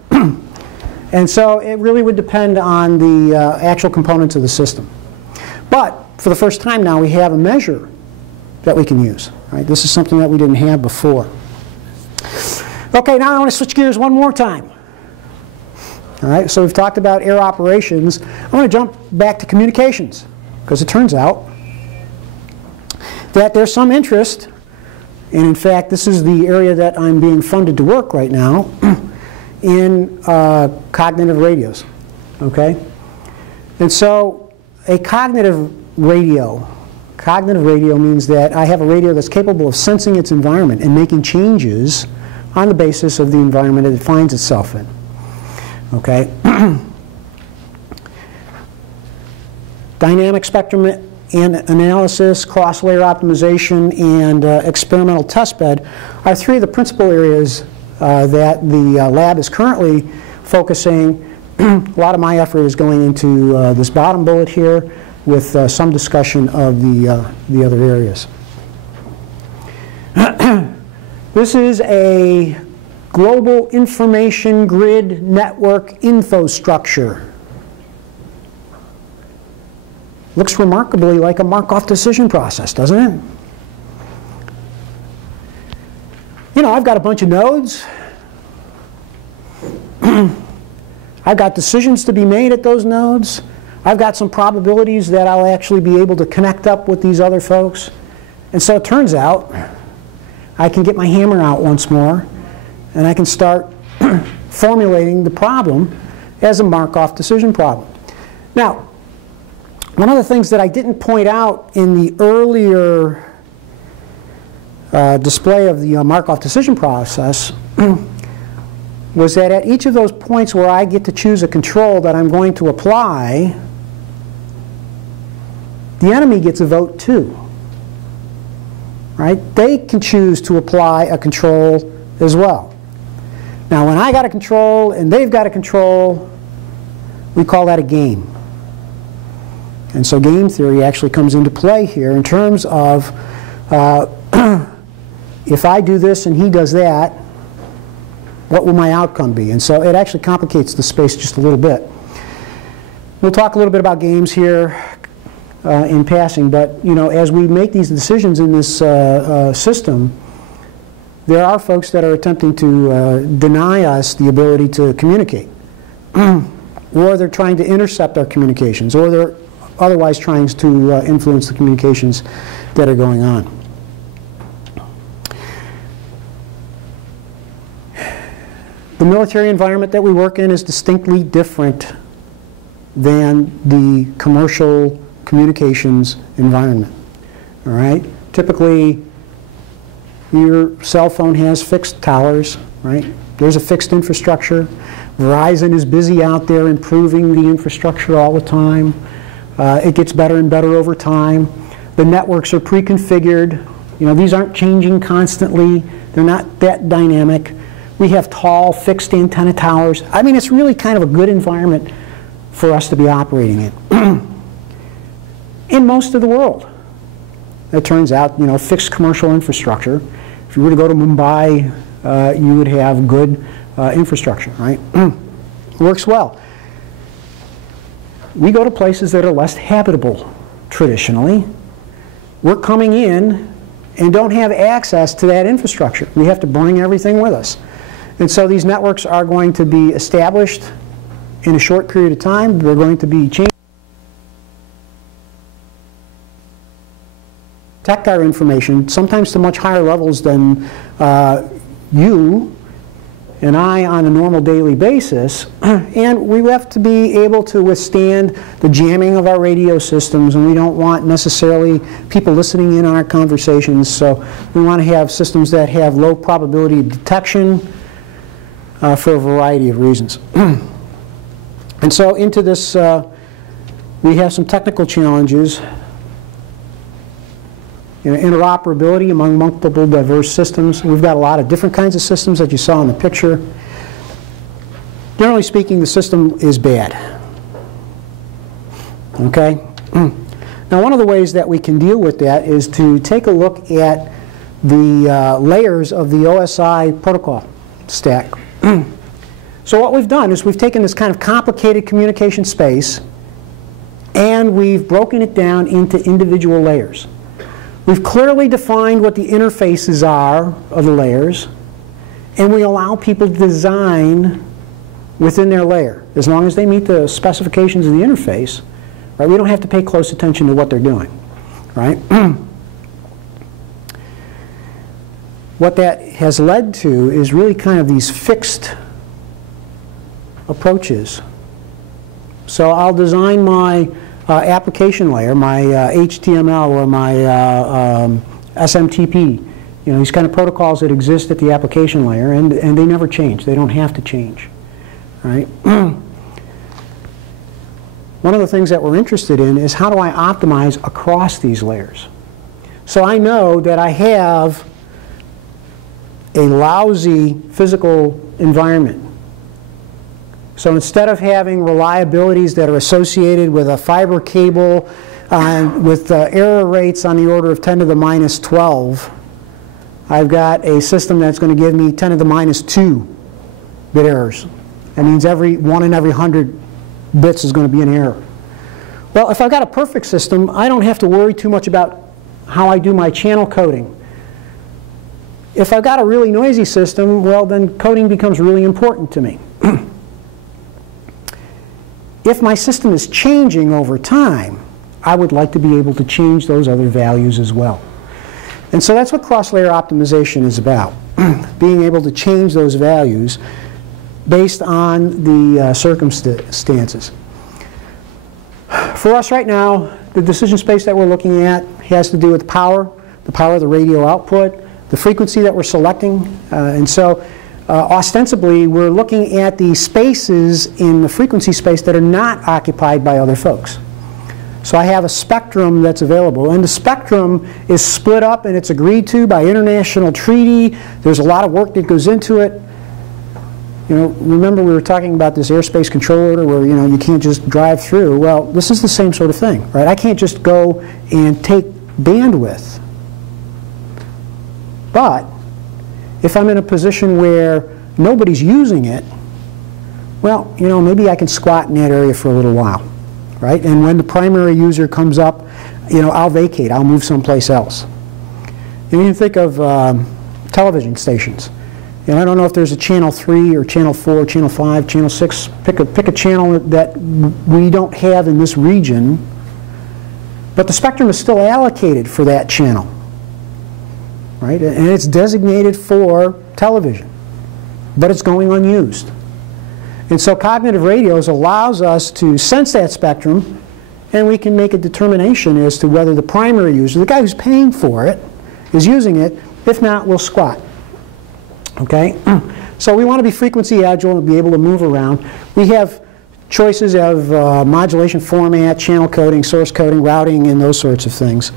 And so it really would depend on the actual components of the system. But for the first time now, we have a measure that we can use. Right? This is something that we didn't have before. Okay, now I want to switch gears one more time. All right, so we've talked about air operations. I want to jump back to communications, because it turns out that there's some interest, and in fact, this is the area that I'm being funded to work right now, in cognitive radios. Okay? And so a cognitive radio means that I have a radio that's capable of sensing its environment and making changes on the basis of the environment that it finds itself in. Okay? Dynamic spectrum and analysis, cross-layer optimization, and experimental testbed are three of the principal areas that the lab is currently focusing. A lot of my effort is going into this bottom bullet here, with some discussion of the other areas. This is a global information grid network infrastructure. Looks remarkably like a Markov decision process, doesn't it? You know, I've got a bunch of nodes. I've got decisions to be made at those nodes. I've got some probabilities that I'll actually be able to connect up with these other folks. And so it turns out I can get my hammer out once more, and I can start formulating the problem as a Markov decision problem. Now, one of the things that I didn't point out in the earlier display of the Markov decision process was that at each of those points where I get to choose a control that I'm going to apply, the enemy gets a vote too. right? They can choose to apply a control as well. Now, when I got a control and they've got a control, we call that a game. And so game theory actually comes into play here in terms of if I do this and he does that, what will my outcome be? And so it actually complicates the space just a little bit. We'll talk a little bit about games here in passing, but as we make these decisions in this system, there are folks that are attempting to deny us the ability to communicate. Or they're trying to intercept our communications, or they're otherwise trying to influence the communications that are going on. The military environment that we work in is distinctly different than the commercial communications environment. All right? Typically, your cell phone has fixed towers, right? There's a fixed infrastructure. Verizon is busy out there improving the infrastructure all the time. It gets better and better over time. The networks are pre-configured. These aren't changing constantly. They're not that dynamic. We have tall, fixed antenna towers. I mean, it's really kind of a good environment for us to be operating in. In most of the world, it turns out, fixed commercial infrastructure. If you were to go to Mumbai, you would have good infrastructure, right? Works well. We go to places that are less habitable traditionally. We're coming in and don't have access to that infrastructure. We have to bring everything with us. And so these networks are going to be established in a short period of time. They're going to be changed. Protect our information, sometimes to much higher levels than you and I on a normal daily basis. And we have to be able to withstand the jamming of our radio systems, and we don't want necessarily people listening in on our conversations. So we want to have systems that have low probability of detection for a variety of reasons. And so into this, we have some technical challenges. Interoperability among multiple diverse systems. We've got a lot of different kinds of systems that you saw in the picture. Generally speaking, the system is bad. Okay? Now, one of the ways that we can deal with that is to take a look at the layers of the OSI protocol stack. So what we've done is we've taken this kind of complicated communication space and we've broken it down into individual layers. We've clearly defined what the interfaces are of the layers, and we allow people to design within their layer, as long as they meet the specifications of the interface. Right? We don't have to pay close attention to what they're doing. Right? What that has led to is really kind of these fixed approaches. So I'll design my application layer, my HTML or my SMTP, these kind of protocols that exist at the application layer, and they never change. They don't have to change. Right? One of the things that we're interested in is how do I optimize across these layers? So I know that I have a lousy physical environment. So instead of having reliabilities that are associated with a fiber cable with error rates on the order of 10 to the minus 12, I've got a system that's going to give me 10 to the minus 2 bit errors. That means every 1 in every 100 bits is going to be an error. Well, if I've got a perfect system, I don't have to worry too much about how I do my channel coding. If I've got a really noisy system, well, then coding becomes really important to me. If my system is changing over time, I would like to be able to change those other values as well. And so that's what cross-layer optimization is about, being able to change those values based on the circumstances. For us right now, the decision space that we're looking at has to do with the power of the radio output, the frequency that we're selecting, and so ostensibly, we're looking at the spaces in the frequency space that are not occupied by other folks. So I have a spectrum that's available, and the spectrum is split up and it's agreed to by international treaty. There's a lot of work that goes into it. You know, remember we were talking about this airspace control order where, you know, you can't just drive through. Well, this is the same sort of thing, right? I can't just go and take bandwidth. But if I'm in a position where nobody's using it, well, you know, maybe I can squat in that area for a little while, right? And when the primary user comes up, you know, I'll vacate. I'll move someplace else. And you can think of television stations. And I don't know if there's a channel 3 or channel 4, channel 5, channel 6. Pick a channel that we don't have in this region, but the spectrum is still allocated for that channel, right? And it's designated for television, but it's going unused. And so cognitive radios allows us to sense that spectrum, and we can make a determination as to whether the primary user, the guy who's paying for it, is using it. If not, we'll squat. Okay? So we want to be frequency agile and be able to move around. We have choices of modulation format, channel coding, source coding, routing, and those sorts of things.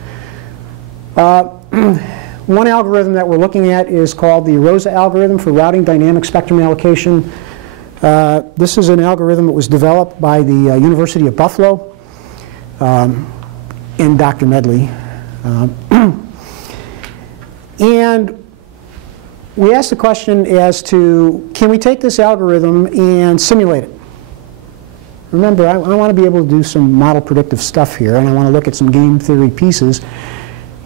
One algorithm that we're looking at is called the ROSA algorithm for routing dynamic spectrum allocation. This is an algorithm that was developed by the University of Buffalo and Dr. Medley. And we asked the question as to, can we take this algorithm and simulate it? Remember, I want to be able to do some model predictive stuff here, and I want to look at some game theory pieces.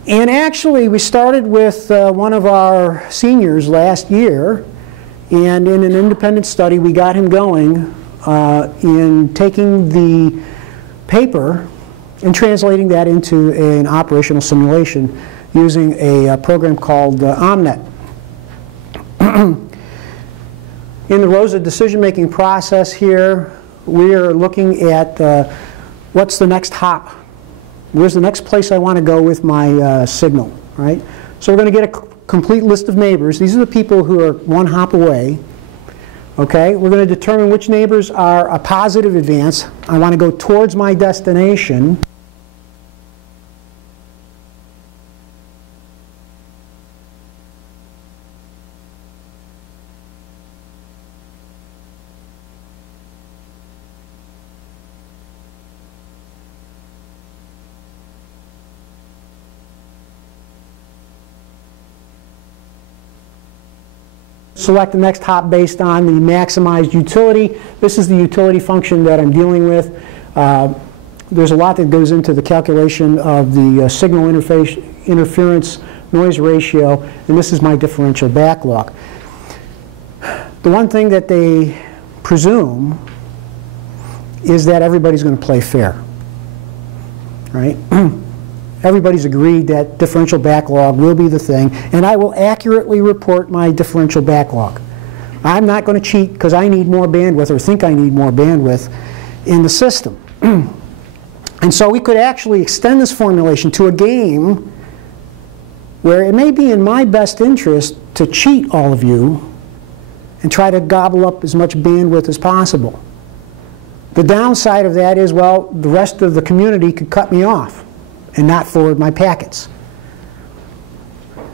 And actually, we started with one of our seniors last year, and in an independent study, we got him going in taking the paper and translating that into an operational simulation using a program called OMNet. In the ROSA decision-making process here, we are looking at what's the next hop. Where's the next place I want to go with my signal, right? So we're going to get a complete list of neighbors. These are the people who are one hop away. Okay, we're going to determine which neighbors are a positive advance. I want to go towards my destination. Select the next hop based on the maximized utility. This is the utility function that I'm dealing with. There's a lot that goes into the calculation of the signal interference noise ratio, and this is my differential backlog. The one thing that they presume is that everybody's going to play fair, right? Everybody's agreed that differential backlog will be the thing, and I will accurately report my differential backlog. I'm not going to cheat because I need more bandwidth or think I need more bandwidth in the system. And so we could actually extend this formulation to a game where it may be in my best interest to cheat all of you and try to gobble up as much bandwidth as possible. The downside of that is, well, the rest of the community could cut me off and not forward my packets.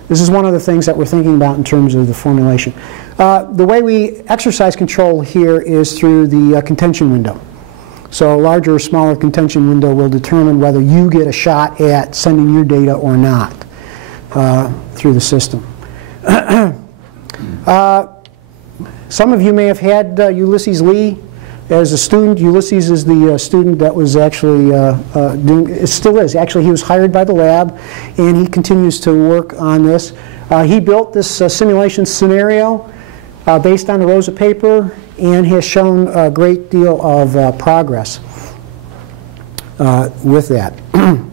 This is one of the things that we're thinking about in terms of the formulation. The way we exercise control here is through the contention window. So a larger or smaller contention window will determine whether you get a shot at sending your data or not through the system. Some of you may have had Ulysses Lee as a student. Ulysses is the student that was actually doing, it still is, actually he was hired by the lab and he continues to work on this. He built this simulation scenario based on the ROSA paper and has shown a great deal of progress with that. And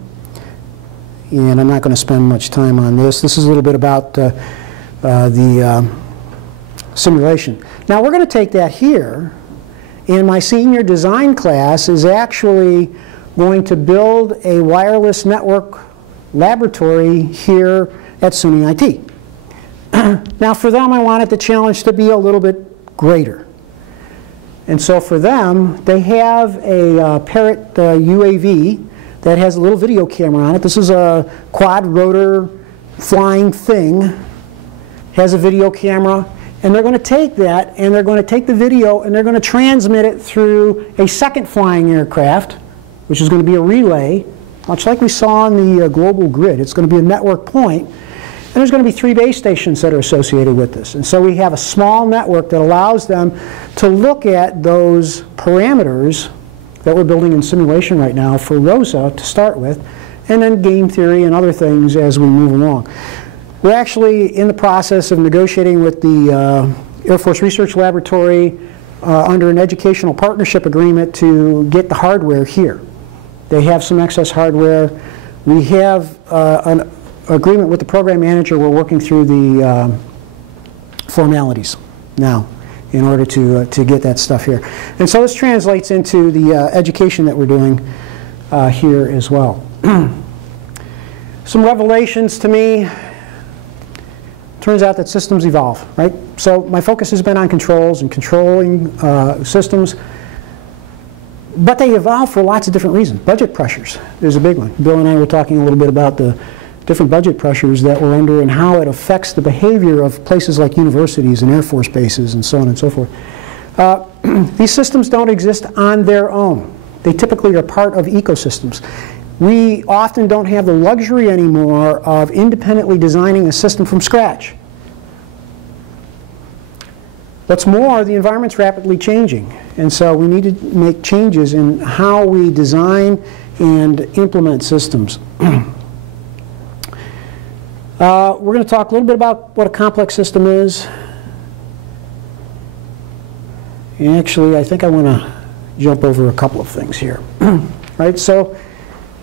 I'm not going to spend much time on this. This is a little bit about the simulation. Now we're going to take that here, and my senior design class is actually going to build a wireless network laboratory here at SUNY IT. Now for them, I wanted the challenge to be a little bit greater. And so for them, they have a Parrot UAV that has a little video camera on it. This is a quad rotor flying thing, has a video camera, and they're going to take that and they're going to take the video and they're going to transmit it through a second flying aircraft, which is going to be a relay, much like we saw on the global grid. It's going to be a network point, and there's going to be 3 base stations that are associated with this. And so we have a small network that allows them to look at those parameters that we're building in simulation right now for ROSA to start with, and then game theory and other things as we move along. We're actually in the process of negotiating with the Air Force Research Laboratory under an educational partnership agreement to get the hardware here. They have some excess hardware. We have an agreement with the program manager. We're working through the formalities now in order to get that stuff here. And so this translates into the education that we're doing here as well. Some revelations to me. Turns out that systems evolve, right? So my focus has been on controls and controlling systems, but they evolve for lots of different reasons. Budget pressures is a big one. Bill and I were talking a little bit about the different budget pressures that we're under and how it affects the behavior of places like universities and Air Force bases and so on and so forth. These systems don't exist on their own. They typically are part of ecosystems. We often don't have the luxury anymore of independently designing a system from scratch. What's more, the environment's rapidly changing, and so we need to make changes in how we design and implement systems. We're going to talk a little bit about what a complex system is. And actually, I think I want to jump over a couple of things here. Right? So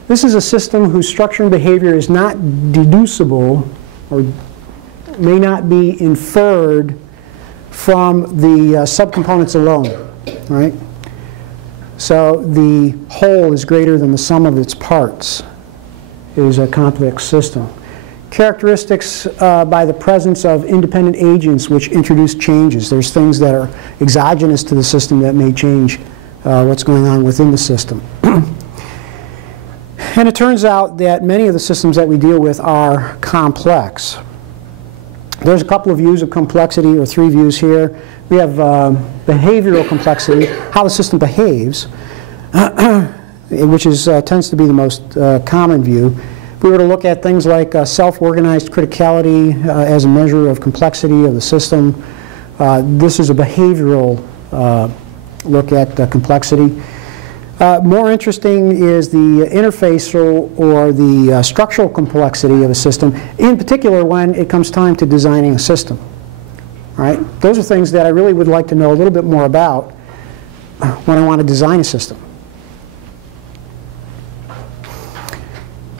this is a system whose structure and behavior is not deducible or may not be inferred from the subcomponents alone, right? So the whole is greater than the sum of its parts is a complex system. Characteristics by the presence of independent agents which introduce changes. There's things that are exogenous to the system that may change what's going on within the system. And it turns out that many of the systems that we deal with are complex. There's a couple of views of complexity, or 3 views here. We have behavioral complexity, how the system behaves, which is, tends to be the most common view. If we were to look at things like self-organized criticality as a measure of complexity of the system, this is a behavioral look at complexity. More interesting is the interface or the structural complexity of a system, in particular when it comes time to designing a system. Right? Those are things that I really would like to know a little bit more about when I want to design a system.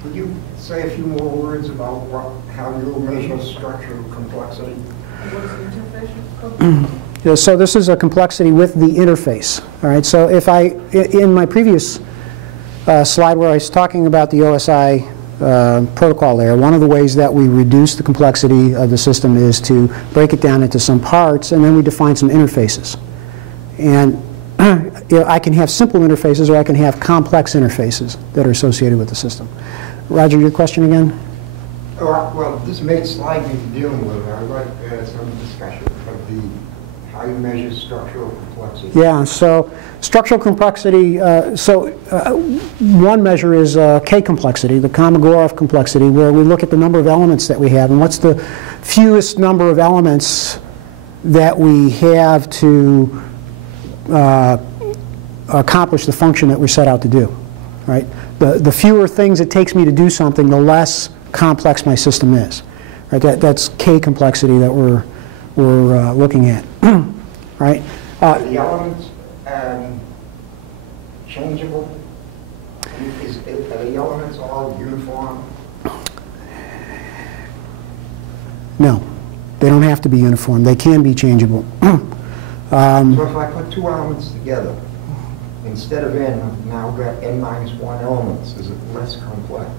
Could you say a few more words about how you measure structural complexity? What is the interface called? So this is a complexity with the interface. All right. So if in my previous slide where I was talking about the OSI protocol layer, one of the ways that we reduce the complexity of the system is to break it down into some parts, and then we define some interfaces. And I can have simple interfaces, or I can have complex interfaces that are associated with the system. Roger, your question again? Well, this may slide me dealing with it. I'd like some discussion of how you measure structural complexity. Yeah, so structural complexity, one measure is K-complexity, the Kolmogorov complexity, where we look at the number of elements that we have and what's the fewest number of elements that we have to accomplish the function that we're set out to do. Right? The fewer things it takes me to do something, the less complex my system is. Right? That's K-complexity that we're looking at. Right? Are the elements changeable? Are the elements all uniform? No, they don't have to be uniform. They can be changeable. So if I put 2 elements together, instead of n, I've now got n minus 1 elements. Is it less complex?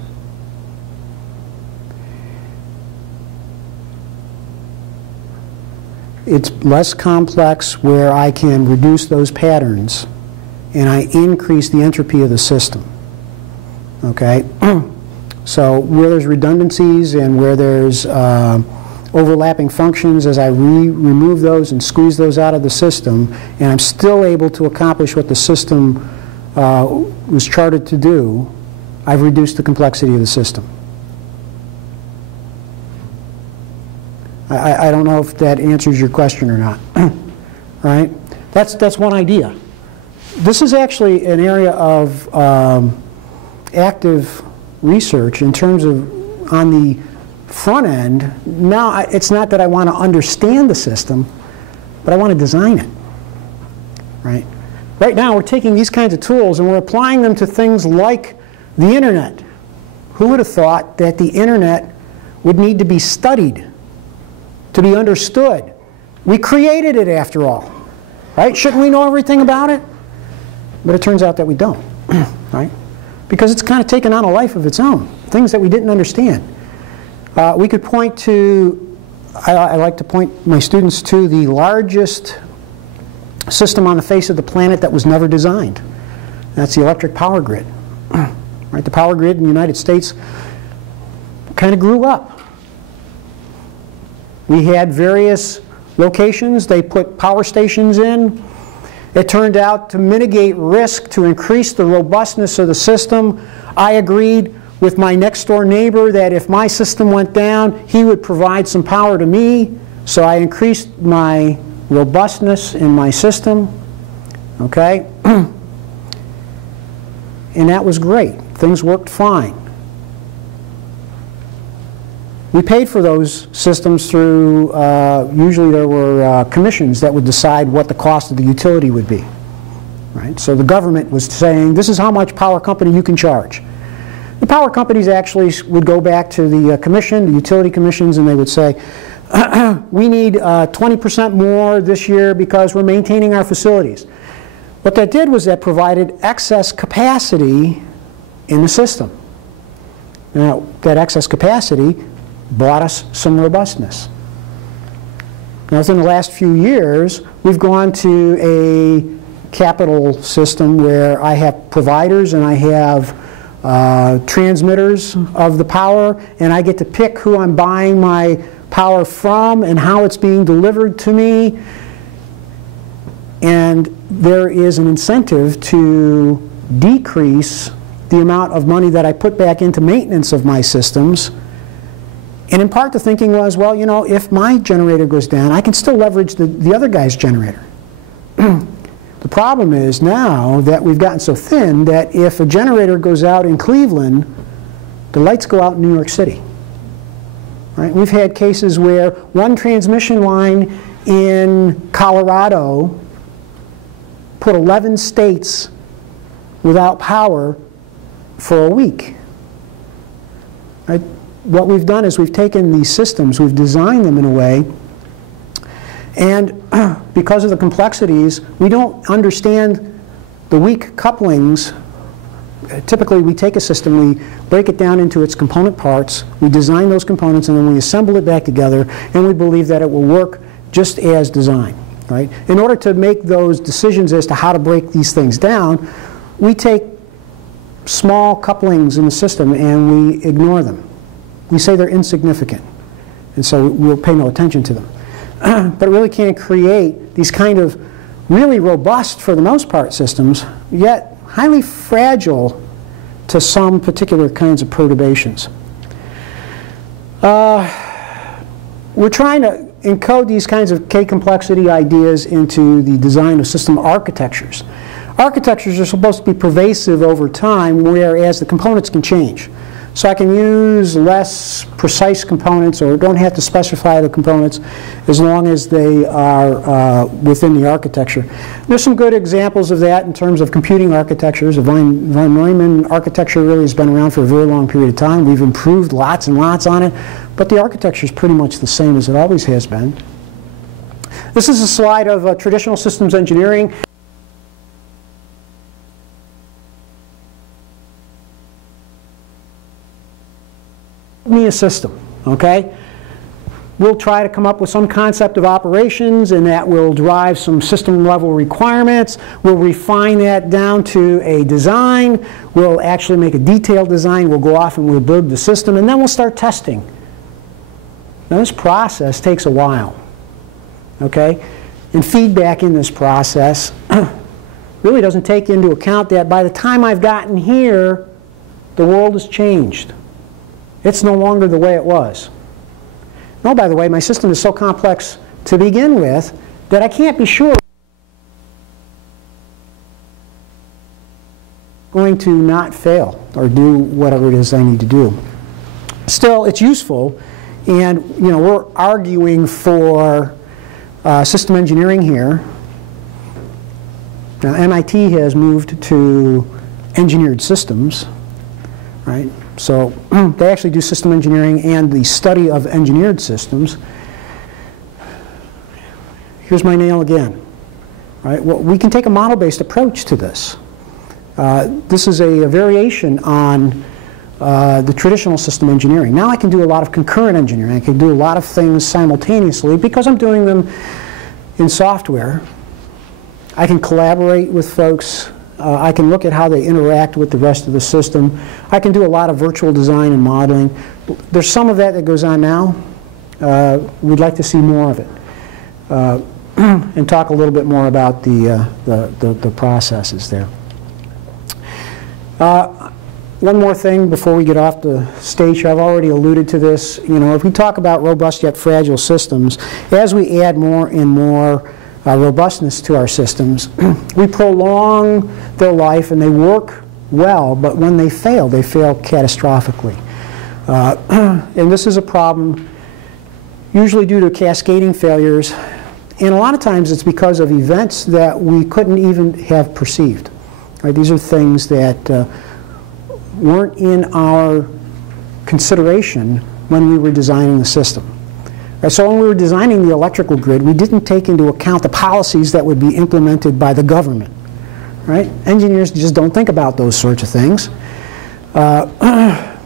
It's less complex where I can reduce those patterns and I increase the entropy of the system. Okay? So where there's redundancies and where there's overlapping functions, as I remove those and squeeze those out of the system, and I'm still able to accomplish what the system was charted to do, I've reduced the complexity of the system. I don't know if that answers your question or not. Right? That's one idea. This is actually an area of active research in terms of on the front end. Now, it's not that I want to understand the system, but I want to design it. Right? Right now, we're taking these kinds of tools and we're applying them to things like the internet. Who would have thought that the internet would need to be studied, to be understood? We created it after all. Right? Shouldn't we know everything about it? But it turns out that we don't. Right? Because it's kind of taken on a life of its own. Things that we didn't understand. We could point to, I like to point my students to the largest system on the face of the planet that was never designed. That's the electric power grid. Right? The power grid in the United States kind of grew up. We had various locations. They put power stations in. It turned out to mitigate risk, to increase the robustness of the system. I agreed with my next door neighbor that if my system went down, he would provide some power to me. So I increased my robustness in my system. Okay? And that was great. Things worked fine. We paid for those systems through, usually there were commissions that would decide what the cost of the utility would be. Right? So the government was saying, this is how much power company you can charge. The power companies actually would go back to the commission, the utility commissions, and they would say, we need 20% more this year because we're maintaining our facilities. What that did was that provided excess capacity in the system. Now, that excess capacity bought us some robustness. Now, within the last few years, we've gone to a capital system where I have providers and I have transmitters of the power, and I get to pick who I'm buying my power from and how it's being delivered to me. And there is an incentive to decrease the amount of money that I put back into maintenance of my systems. And in part the thinking was, well, you know, if my generator goes down, I can still leverage the other guy's generator. The problem is now that we've gotten so thin that if a generator goes out in Cleveland, the lights go out in New York City. Right? We've had cases where one transmission line in Colorado put 11 states without power for a week. Right? What we've done is we've taken these systems, we've designed them in a way, and because of the complexities, we don't understand the weak couplings. Typically, we take a system, we break it down into its component parts, we design those components, and then we assemble it back together, and we believe that it will work just as designed. Right? In order to make those decisions as to how to break these things down, we take small couplings in the system and we ignore them. We say they're insignificant, and so we'll pay no attention to them. But it really can't create these kind of really robust, for the most part, systems, yet highly fragile to some particular kinds of perturbations. We're trying to encode these kinds of K-complexity ideas into the design of system architectures. Architectures are supposed to be pervasive over time, whereas the components can change. So I can use less precise components or don't have to specify the components as long as they are within the architecture. There's some good examples of that in terms of computing architectures. The von Neumann architecture really has been around for a very long period of time. We've improved lots and lots on it, but the architecture is pretty much the same as it always has been. This is a slide of traditional systems engineering. Me a system, okay? we'll try to come up with some concept of operations, and that will drive some system level requirements. We'll refine that down to a design. We'll actually make a detailed design. We'll go off and we'll build the system, and then we'll start testing. Now this process takes a while, okay? And feedback in this process really doesn't take into account that by the time I've gotten here, the world has changed. It's no longer the way it was. Oh, by the way, my system is so complex to begin with that I can't be sure it's going to not fail or do whatever it is I need to do. Still, it's useful, and you know, we're arguing for system engineering here. Now, MIT has moved to engineered systems, right? So they actually do system engineering and the study of engineered systems. Here's my nail again. Right? Well, we can take a model-based approach to this. This is a variation on the traditional system engineering. Now I can do a lot of concurrent engineering. I can do a lot of things simultaneously because I'm doing them in software. I can collaborate with folks. I can look at how they interact with the rest of the system. I can do a lot of virtual design and modeling. There's some of that that goes on now. We'd like to see more of it. And talk a little bit more about the processes there. One more thing before we get off the stage. I've already alluded to this. You know, if we talk about robust yet fragile systems, as we add more and more robustness to our systems, we prolong their life and they work well, but when they fail catastrophically. And this is a problem usually due to cascading failures, and a lot of times it's because of events that we couldn't even have perceived. Right? These are things that weren't in our consideration when we were designing the system. Right, so when we were designing the electrical grid, we didn't take into account the policies that would be implemented by the government. Right? Engineers just don't think about those sorts of things. And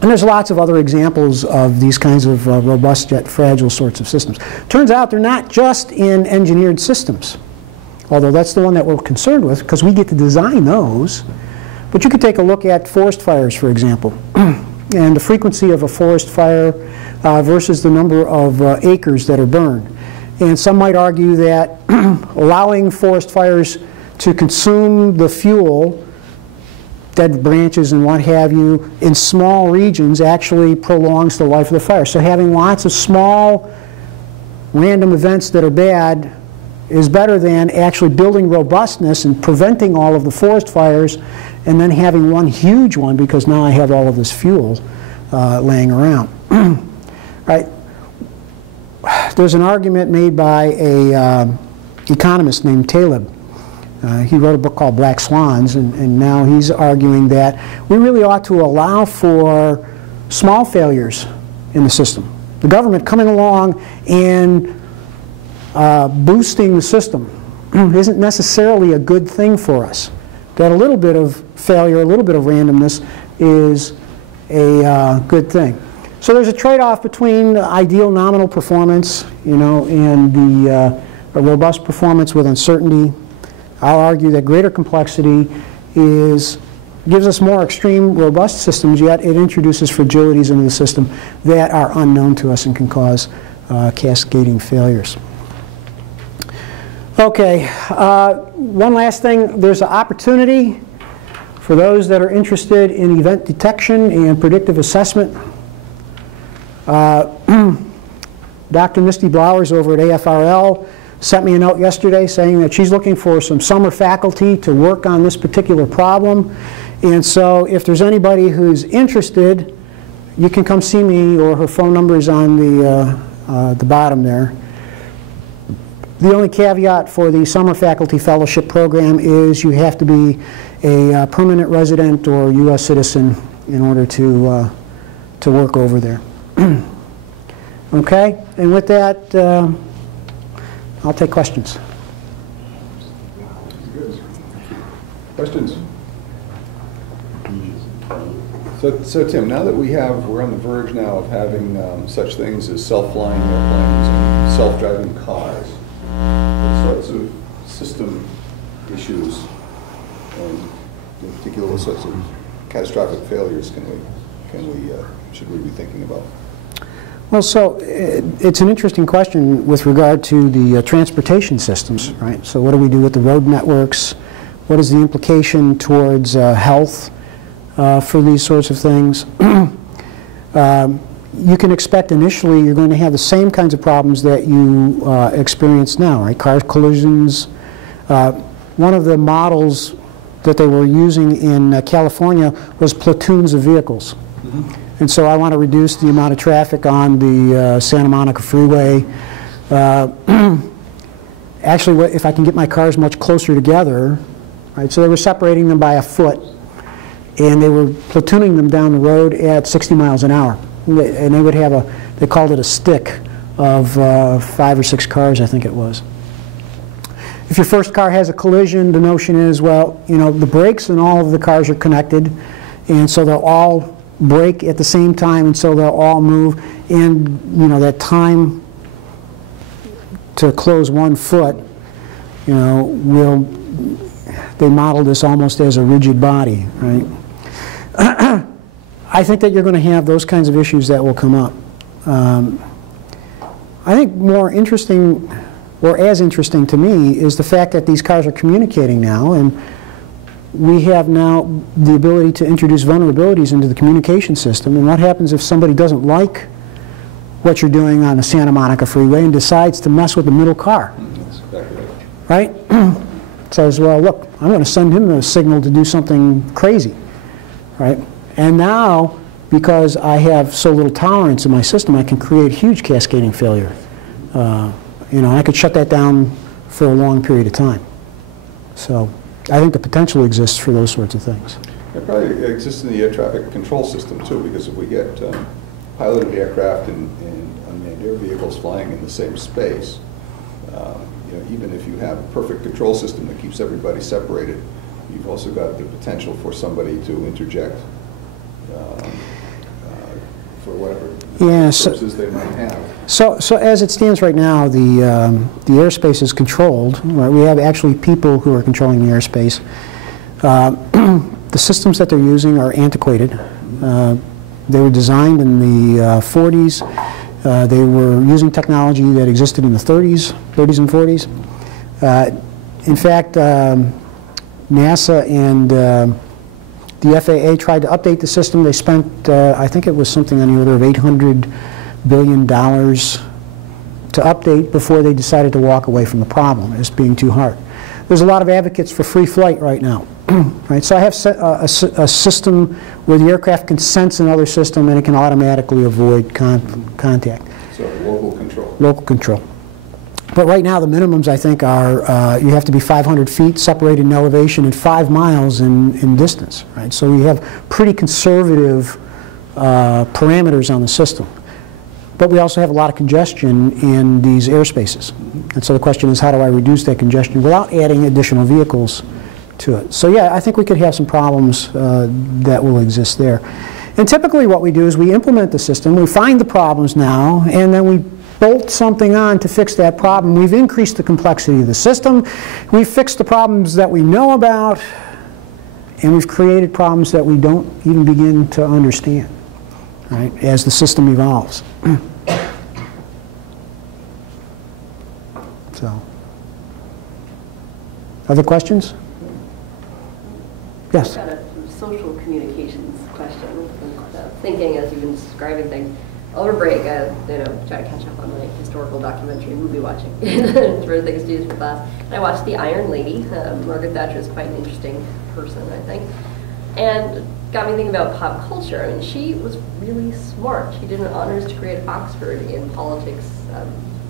there's lots of other examples of these kinds of robust yet fragile sorts of systems. Turns out they're not just in engineered systems, although that's the one that we're concerned with because we get to design those. But you could take a look at forest fires, for example, and the frequency of a forest fire versus the number of acres that are burned. And some might argue that allowing forest fires to consume the fuel, dead branches and what have you, in small regions actually prolongs the life of the fire. So having lots of small random events that are bad is better than actually building robustness and preventing all of the forest fires and then having one huge one because now I have all of this fuel laying around. Right? There's an argument made by an economist named Taleb. He wrote a book called Black Swans, and now he's arguing that we really ought to allow for small failures in the system. The government coming along and boosting the system isn't necessarily a good thing for us. That a little bit of failure, a little bit of randomness is a good thing. So there's a trade-off between ideal nominal performance, you know, and the robust performance with uncertainty. I'll argue that greater complexity gives us more extreme robust systems, yet it introduces fragilities into the system that are unknown to us and can cause cascading failures. Okay, one last thing. There's an opportunity for those that are interested in event detection and predictive assessment. Dr. Misty Blowers over at AFRL sent me a note yesterday saying that she's looking for some summer faculty to work on this particular problem. And so if there's anybody who's interested, you can come see me, or her phone number is on the bottom there. The only caveat for the summer faculty fellowship program is you have to be a permanent resident or U.S. citizen in order to work over there. Okay, and with that, I'll take questions. Questions? So Tim, now that we're on the verge now of having such things as self-flying airplanes and self-driving cars, what sorts of system issues, and in particular, what sorts of catastrophic failures should we be thinking about? Well, so it's an interesting question with regard to the transportation systems, right? So what do we do with the road networks? What is the implication towards health for these sorts of things? You can expect initially you're going to have the same kinds of problems that you experience now, right? Car collisions. One of the models that they were using in California was platoons of vehicles. And so I want to reduce the amount of traffic on the Santa Monica freeway. Actually, if I can get my cars much closer together, right? So they were separating them by a foot, and they were platooning them down the road at 60 miles an hour. And they would have they called it a stick of 5 or 6 cars, I think it was. If your first car has a collision, the notion is, well, you know, the brakes in all of the cars are connected, and so they'll all brake at the same time, and so they'll all move, and you know that time to close one foot, you know, they model this almost as a rigid body, right? I think that you're going to have those kinds of issues that will come up. I think more interesting, or as interesting to me, is the fact that these cars are communicating now, and we have now the ability to introduce vulnerabilities into the communication system. And what happens if somebody doesn't like what you're doing on the Santa Monica freeway and decides to mess with the middle car? That's exactly right. Right? Says, well, look, I'm going to send him a signal to do something crazy. Right? And now, because I have so little tolerance in my system, I can create huge cascading failure. You know, I could shut that down for a long period of time. So I think the potential exists for those sorts of things. It probably exists in the air traffic control system too, because if we get piloted aircraft and unmanned air vehicles flying in the same space, you know, even if you have a perfect control system that keeps everybody separated, you've also got the potential for somebody to interject for whatever purposes they might have. So as it stands right now, the airspace is controlled. Right? We have actually people who are controlling the airspace. The systems that they're using are antiquated. They were designed in the 40s. They were using technology that existed in the 30s and 40s. In fact, NASA and the FAA tried to update the system. They spent, I think it was something on the order of $800 billion to update before they decided to walk away from the problem as being too hard. There's a lot of advocates for free flight right now. Right? So I have a system where the aircraft can sense another system and it can automatically avoid contact. So local control. Local control. But right now the minimums, I think, are you have to be 500 feet separated in elevation and 5 miles in distance. Right? So we have pretty conservative parameters on the system. But we also have a lot of congestion in these airspaces. And so the question is, how do I reduce that congestion without adding additional vehicles to it? So yeah, I think we could have some problems that will exist there. And typically what we do is we implement the system, we find the problems now, and then we bolt something on to fix that problem. We've increased the complexity of the system, we've fixed the problems that we know about, and we've created problems that we don't even begin to understand, right, as the system evolves. So, other questions? Yes? I've got a social communications question. Thinking as you've been describing things, over break, try to catch up on my historical documentary movie watching. It's one of the things to do for class. And I watched The Iron Lady. Margaret Thatcher is quite an interesting person, I think. And got me thinking about pop culture. I mean, she was really smart. She did an honors degree at Oxford in politics,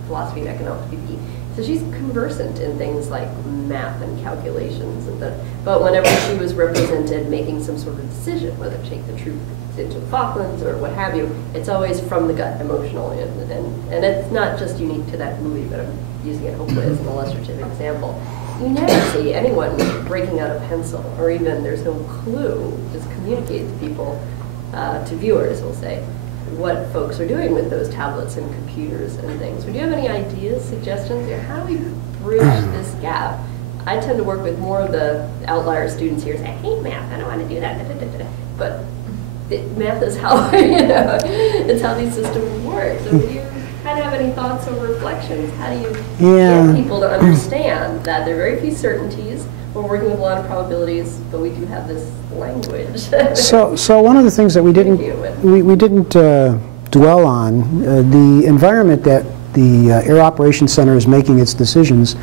philosophy and economics BP. So she's conversant in things like math and calculations, but whenever she was represented making some sort of decision, whether to take the troop into Falklands or what have you, it's always from the gut, emotional, and it's not just unique to that movie, but I'm using it hopefully as an illustrative example. You never see anyone breaking out a pencil, or even there's no clue, just communicate to people, to viewers, we'll say, what folks are doing with those tablets and computers and things. Would you have any ideas, suggestions? How do we bridge this gap? I tend to work with more of the outlier students here, say, I hate math, I don't want to do that, but math is how, it's how these systems work. So do you kind of have any thoughts or reflections? How do you get people to understand that there are very few certainties? We're working with a lot of probabilities, but we do have this language. So one of the things that we didn't dwell on, the environment that the Air Operations Center is making its decisions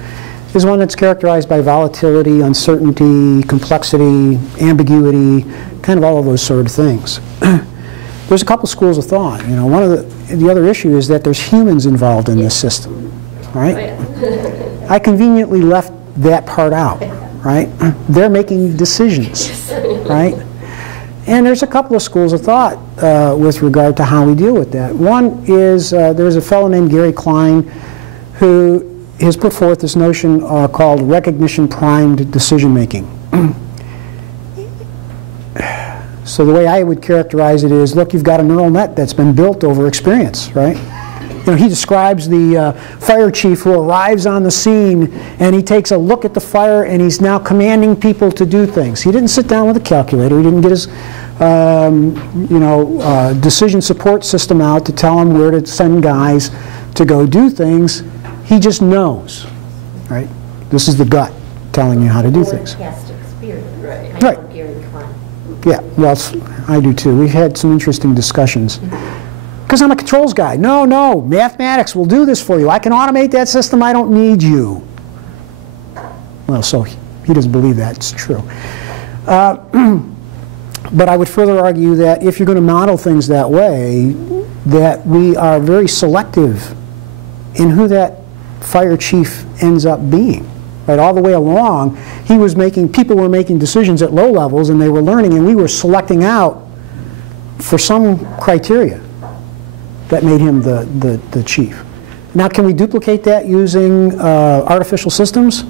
is one that's characterized by volatility, uncertainty, complexity, ambiguity, kind of all of those sort of things. There's a couple schools of thought. One of the other issue is that there's humans involved in this system, right? Oh, yeah. I conveniently left that part out. Right? They're making decisions, right? And there's a couple of schools of thought with regard to how we deal with that. One is there's a fellow named Gary Klein who has put forth this notion called recognition-primed decision-making. So the way I would characterize it is, look, you've got a neural net that's been built over experience, right? He describes the fire chief who arrives on the scene and he takes a look at the fire and he's now commanding people to do things. He didn't sit down with a calculator. He didn't get his decision support system out to tell him where to send guys to go do things. He just knows, right? This is the gut telling you how to do things. Past experience. Right. Right. Gary Klein. Yeah, well, I do too. We've had some interesting discussions. Because I'm a controls guy. No, mathematics will do this for you. I can automate that system. I don't need you. Well, so he doesn't believe that's true. But I would further argue that if you're going to model things that way, that we are very selective in who that fire chief ends up being. Right, all the way along, people were making decisions at low levels and they were learning, and we were selecting out for some criteria that made him the chief. Now, can we duplicate that using artificial systems?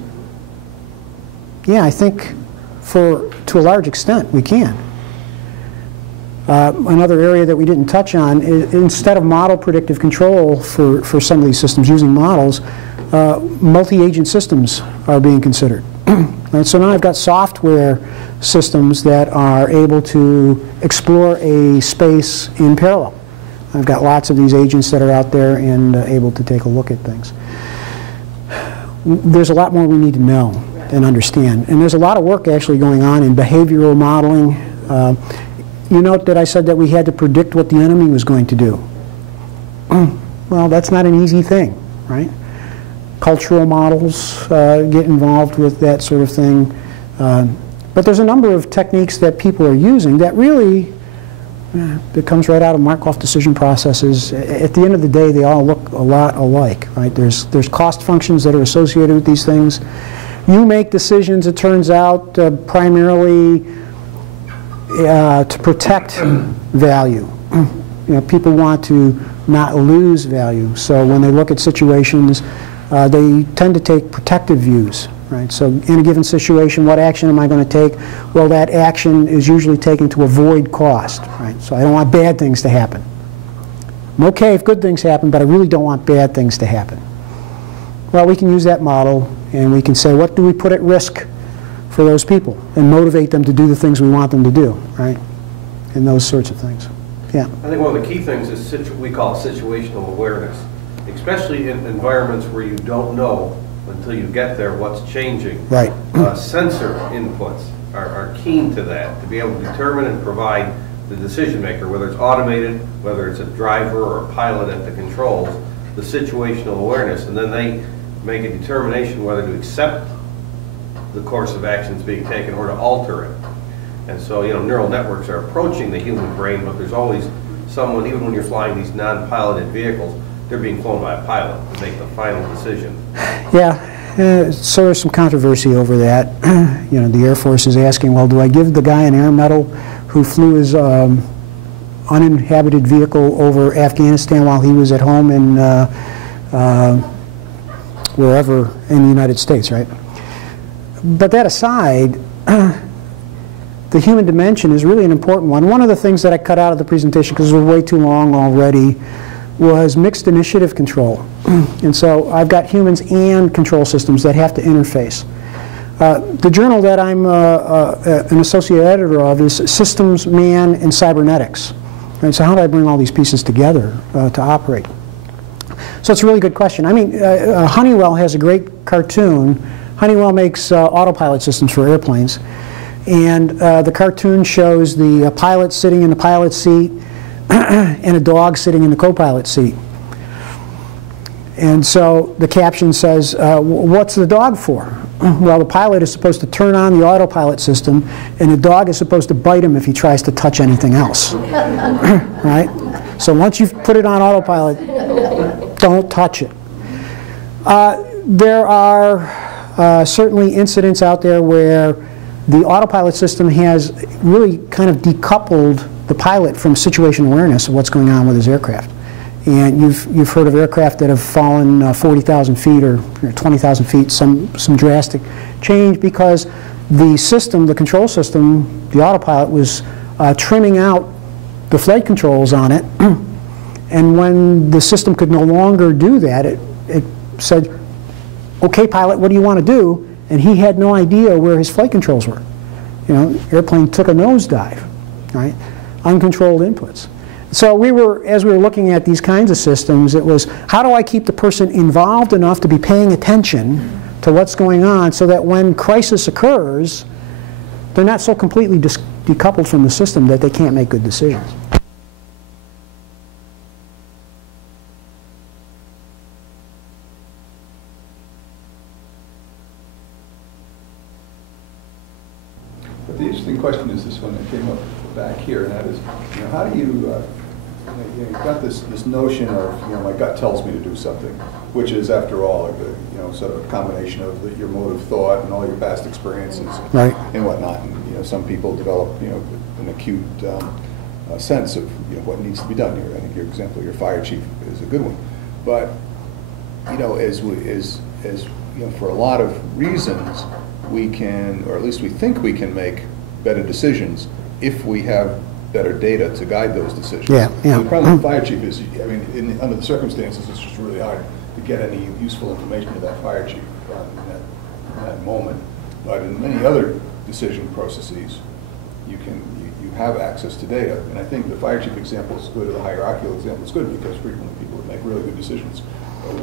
Yeah, I think to a large extent we can. Another area that we didn't touch on is, instead of model predictive control for some of these systems using models, multi-agent systems are being considered. Right, so now I've got software systems that are able to explore a space in parallel. I've got lots of these agents that are out there and able to take a look at things. There's a lot more we need to know and understand. And there's a lot of work actually going on in behavioral modeling. You note that I said that we had to predict what the enemy was going to do. Well, that's not an easy thing, right? Cultural models get involved with that sort of thing. But there's a number of techniques that people are using that really it comes right out of Markov decision processes. At the end of the day, they all look a lot alike, right? There's cost functions that are associated with these things. You make decisions, it turns out, primarily to protect value. People want to not lose value. So when they look at situations, they tend to take protective views. Right? So in a given situation, what action am I going to take? Well, that action is usually taken to avoid cost. Right? So I don't want bad things to happen. I'm okay if good things happen, but I really don't want bad things to happen. Well, we can use that model, and we can say, what do we put at risk for those people, and motivate them to do the things we want them to do, right? And those sorts of things. Yeah. I think one of the key things is we call situational awareness, especially in environments where you don't know until you get there what's changing. Right. Sensor inputs are keen to that, to be able to determine and provide the decision maker, whether it's automated, whether it's a driver or a pilot at the controls, the situational awareness, and then they make a determination whether to accept the course of actions being taken or to alter it. And so, neural networks are approaching the human brain, but there's always someone, even when you're flying these non-piloted vehicles, they're being flown by a pilot to make the final decision. Yeah, so there's some controversy over that. You know, the Air Force is asking, well, do I give the guy an air medal who flew his uninhabited vehicle over Afghanistan while he was at home in wherever in the United States, right? But that aside, the human dimension is really an important one. One of the things that I cut out of the presentation, because it was way too long already, was mixed initiative control. And so I've got humans and control systems that have to interface. The journal that I'm an associate editor of is Systems, Man, and Cybernetics. Right, so how do I bring all these pieces together to operate? So it's a really good question. I mean, Honeywell has a great cartoon. Honeywell makes autopilot systems for airplanes. And the cartoon shows the pilot sitting in the pilot seat and a dog sitting in the co-pilot seat. And so the caption says, what's the dog for? Well, the pilot is supposed to turn on the autopilot system, and the dog is supposed to bite him if he tries to touch anything else. Right? So once you've put it on autopilot, don't touch it. There are certainly incidents out there where the autopilot system has really kind of decoupled the pilot from situation awareness of what's going on with his aircraft. And you've heard of aircraft that have fallen 40,000 feet or 20,000 feet, some drastic change because the system, the control system, the autopilot was trimming out the flight controls on it. And when the system could no longer do that, it said, okay, pilot, what do you want to do? And he had no idea where his flight controls were. You know, airplane took a nosedive, right? Uncontrolled inputs. So as we were looking at these kinds of systems, it was, how do I keep the person involved enough to be paying attention to what's going on so that when crisis occurs, they're not so completely decoupled from the system that they can't make good decisions. But the interesting question is this one that came up back here, and that is, you know, how do you, you've got this notion of, you know, my gut tells me to do something, which is, after all, you know, sort of a combination of your mode of thought and all your past experiences right. and whatnot. And, you know, some people develop, you know, an acute sense of, you know, what needs to be done here. I think your example, your fire chief, is a good one. But, you know, as you know, for a lot of reasons, we can, or at least we think we can make better decisions if we have better data to guide those decisions. Yeah, yeah. So the problem with the fire chief is, I mean, under the circumstances, it's just really hard to get any useful information to that fire chief in that moment. But in many other decision processes, you have access to data. And I think the fire chief example is good, or the hierarchical example is good, because frequently people would make really good decisions.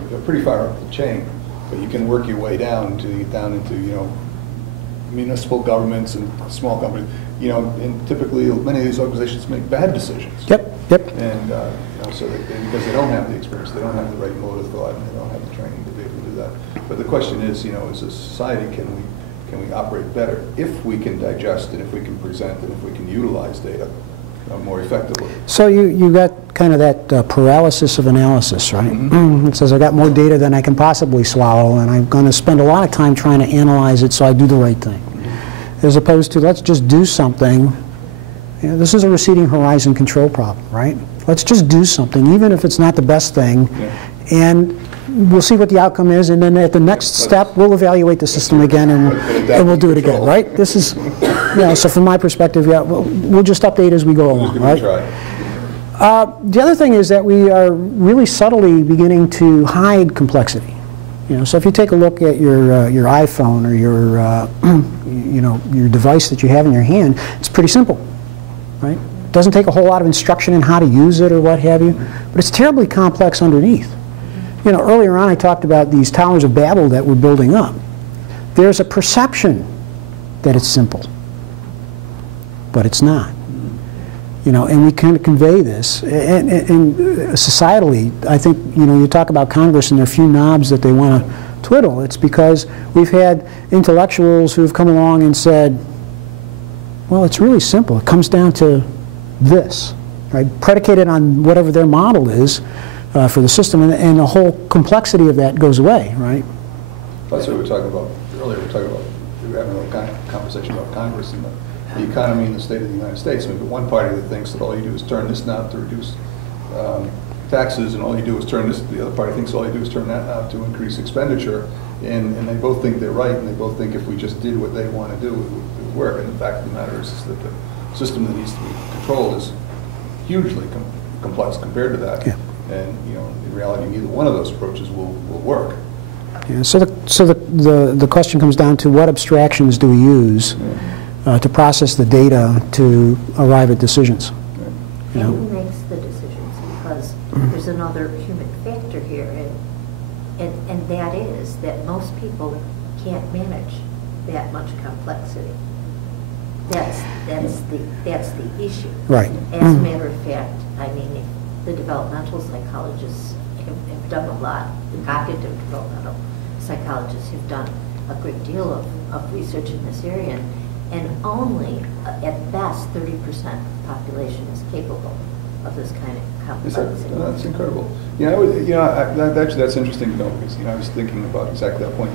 They're pretty far up the chain, but you can work your way down into, you know, municipal governments and small companies. You know, and typically many of these organizations make bad decisions. Yep, yep. And you know, so because they don't have the experience, they don't have the right mode of thought, and they don't have the training to be able to do that. But the question is, you know, as a society, can we operate better if we can digest and if we can present and if we can utilize data more effectively? So you got kind of that paralysis of analysis, right? Mm-hmm. It says I got more data than I can possibly swallow, and I'm going to spend a lot of time trying to analyze it so I do the right thing. As opposed to, let's just do something. You know, this is a receding horizon control problem, right? Let's just do something, even if it's not the best thing, and we'll see what the outcome is, and then at the next step, we'll evaluate the system again, and we'll do it again, right? This is, you know, so from my perspective, yeah, we'll just update as we go along, right? The other thing is that we are really subtly beginning to hide complexity. You know, so if you take a look at your iPhone or your you know, your device that you have in your hand, it's pretty simple, right? It doesn't take a whole lot of instruction in how to use it or what have you, but it's terribly complex underneath. You know, earlier on I talked about these towers of Babel that we're building up. There's a perception that it's simple, but it's not. You know, and we kind of convey this, and societally, I think, you know, you talk about Congress and their few knobs that they want to twiddle. It's because we've had intellectuals who have come along and said, well, it's really simple. It comes down to this, right? Predicated on whatever their model is, for the system, and the whole complexity of that goes away, right? That's what we were talking about earlier. We were having a conversation about Congress and the economy and the state of the United States. I mean, the one party that thinks that all you do is turn this knob to reduce taxes, and all you do is turn this, the other party thinks all you do is turn that knob to increase expenditure, and they both think they're right, and they both think if we just did what they want to do, it would work. And the fact of the matter is that the system that needs to be controlled is hugely complex compared to that. Yeah. And, you know, in reality, neither one of those approaches will work. Yeah, so the question comes down to what abstractions do we use to process the data to arrive at decisions? And who makes the decisions? Because there's another human factor here, and that is that most people can't manage that much complexity. That's the issue. Right. As a matter of fact, I mean, the developmental psychologists have done a lot. The cognitive developmental psychologists have done a great deal of research in this area, and only, at best, 30% of the population is capable of this kind of complexity. That's incredible. Actually, that's interesting to know, because, I was thinking about exactly that point.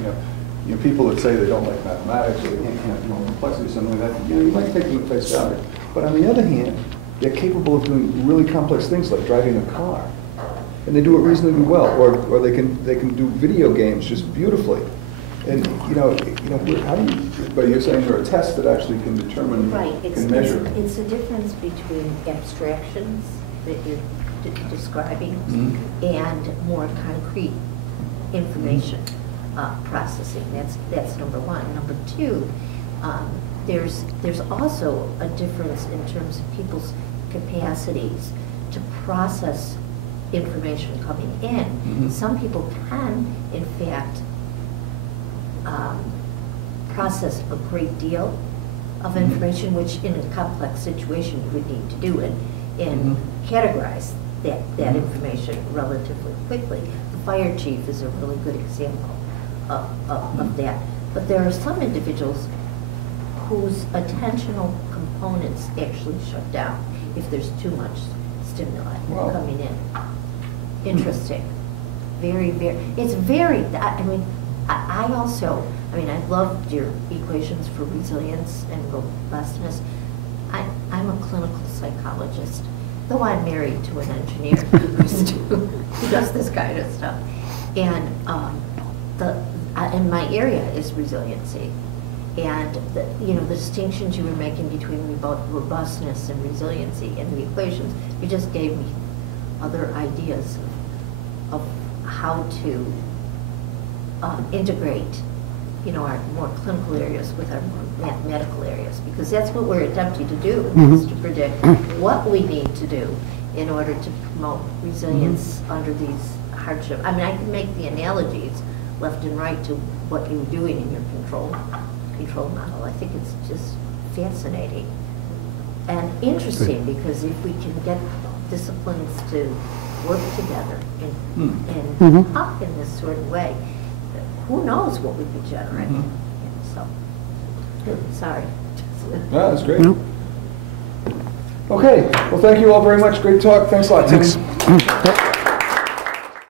You know, people that say they don't like mathematics or they can't handle complexity or something like that, you might take them at face value. But on the other hand, they're capable of doing really complex things like driving a car, and they do it reasonably well. Or they can do video games just beautifully. And how do you? But you're saying there are tests that actually can determine, can measure. It's a difference between abstractions that you're describing and more concrete information processing. That's number one. Number two, there's also a difference in terms of people's capacities to process information coming in. Some people can, in fact, process a great deal of information, which in a complex situation you would need to do it, and categorize that information relatively quickly. The fire chief is a really good example of that. But there are some individuals whose attentional components actually shut down if there's too much stimuli coming in. Interesting. Very, very, it's very, I mean, I loved your equations for resilience and robustness. I'm a clinical psychologist, though I'm married to an engineer who does this kind of stuff. And and my area is resiliency. And the distinctions you were making between robustness and resiliency in the equations, you just gave me other ideas of how to integrate, our more clinical areas with our more mathematical areas, because that's what we're attempting to do, is to predict what we need to do in order to promote resilience under these hardships. I mean, I can make the analogies left and right to what you're doing in your control model. I think it's just fascinating and interesting, because if we can get disciplines to work together and up in this sort of way, who knows what we could generate. So, sorry. No, that's great. Okay, well, thank you all very much. Great talk. Thanks a lot, Tim.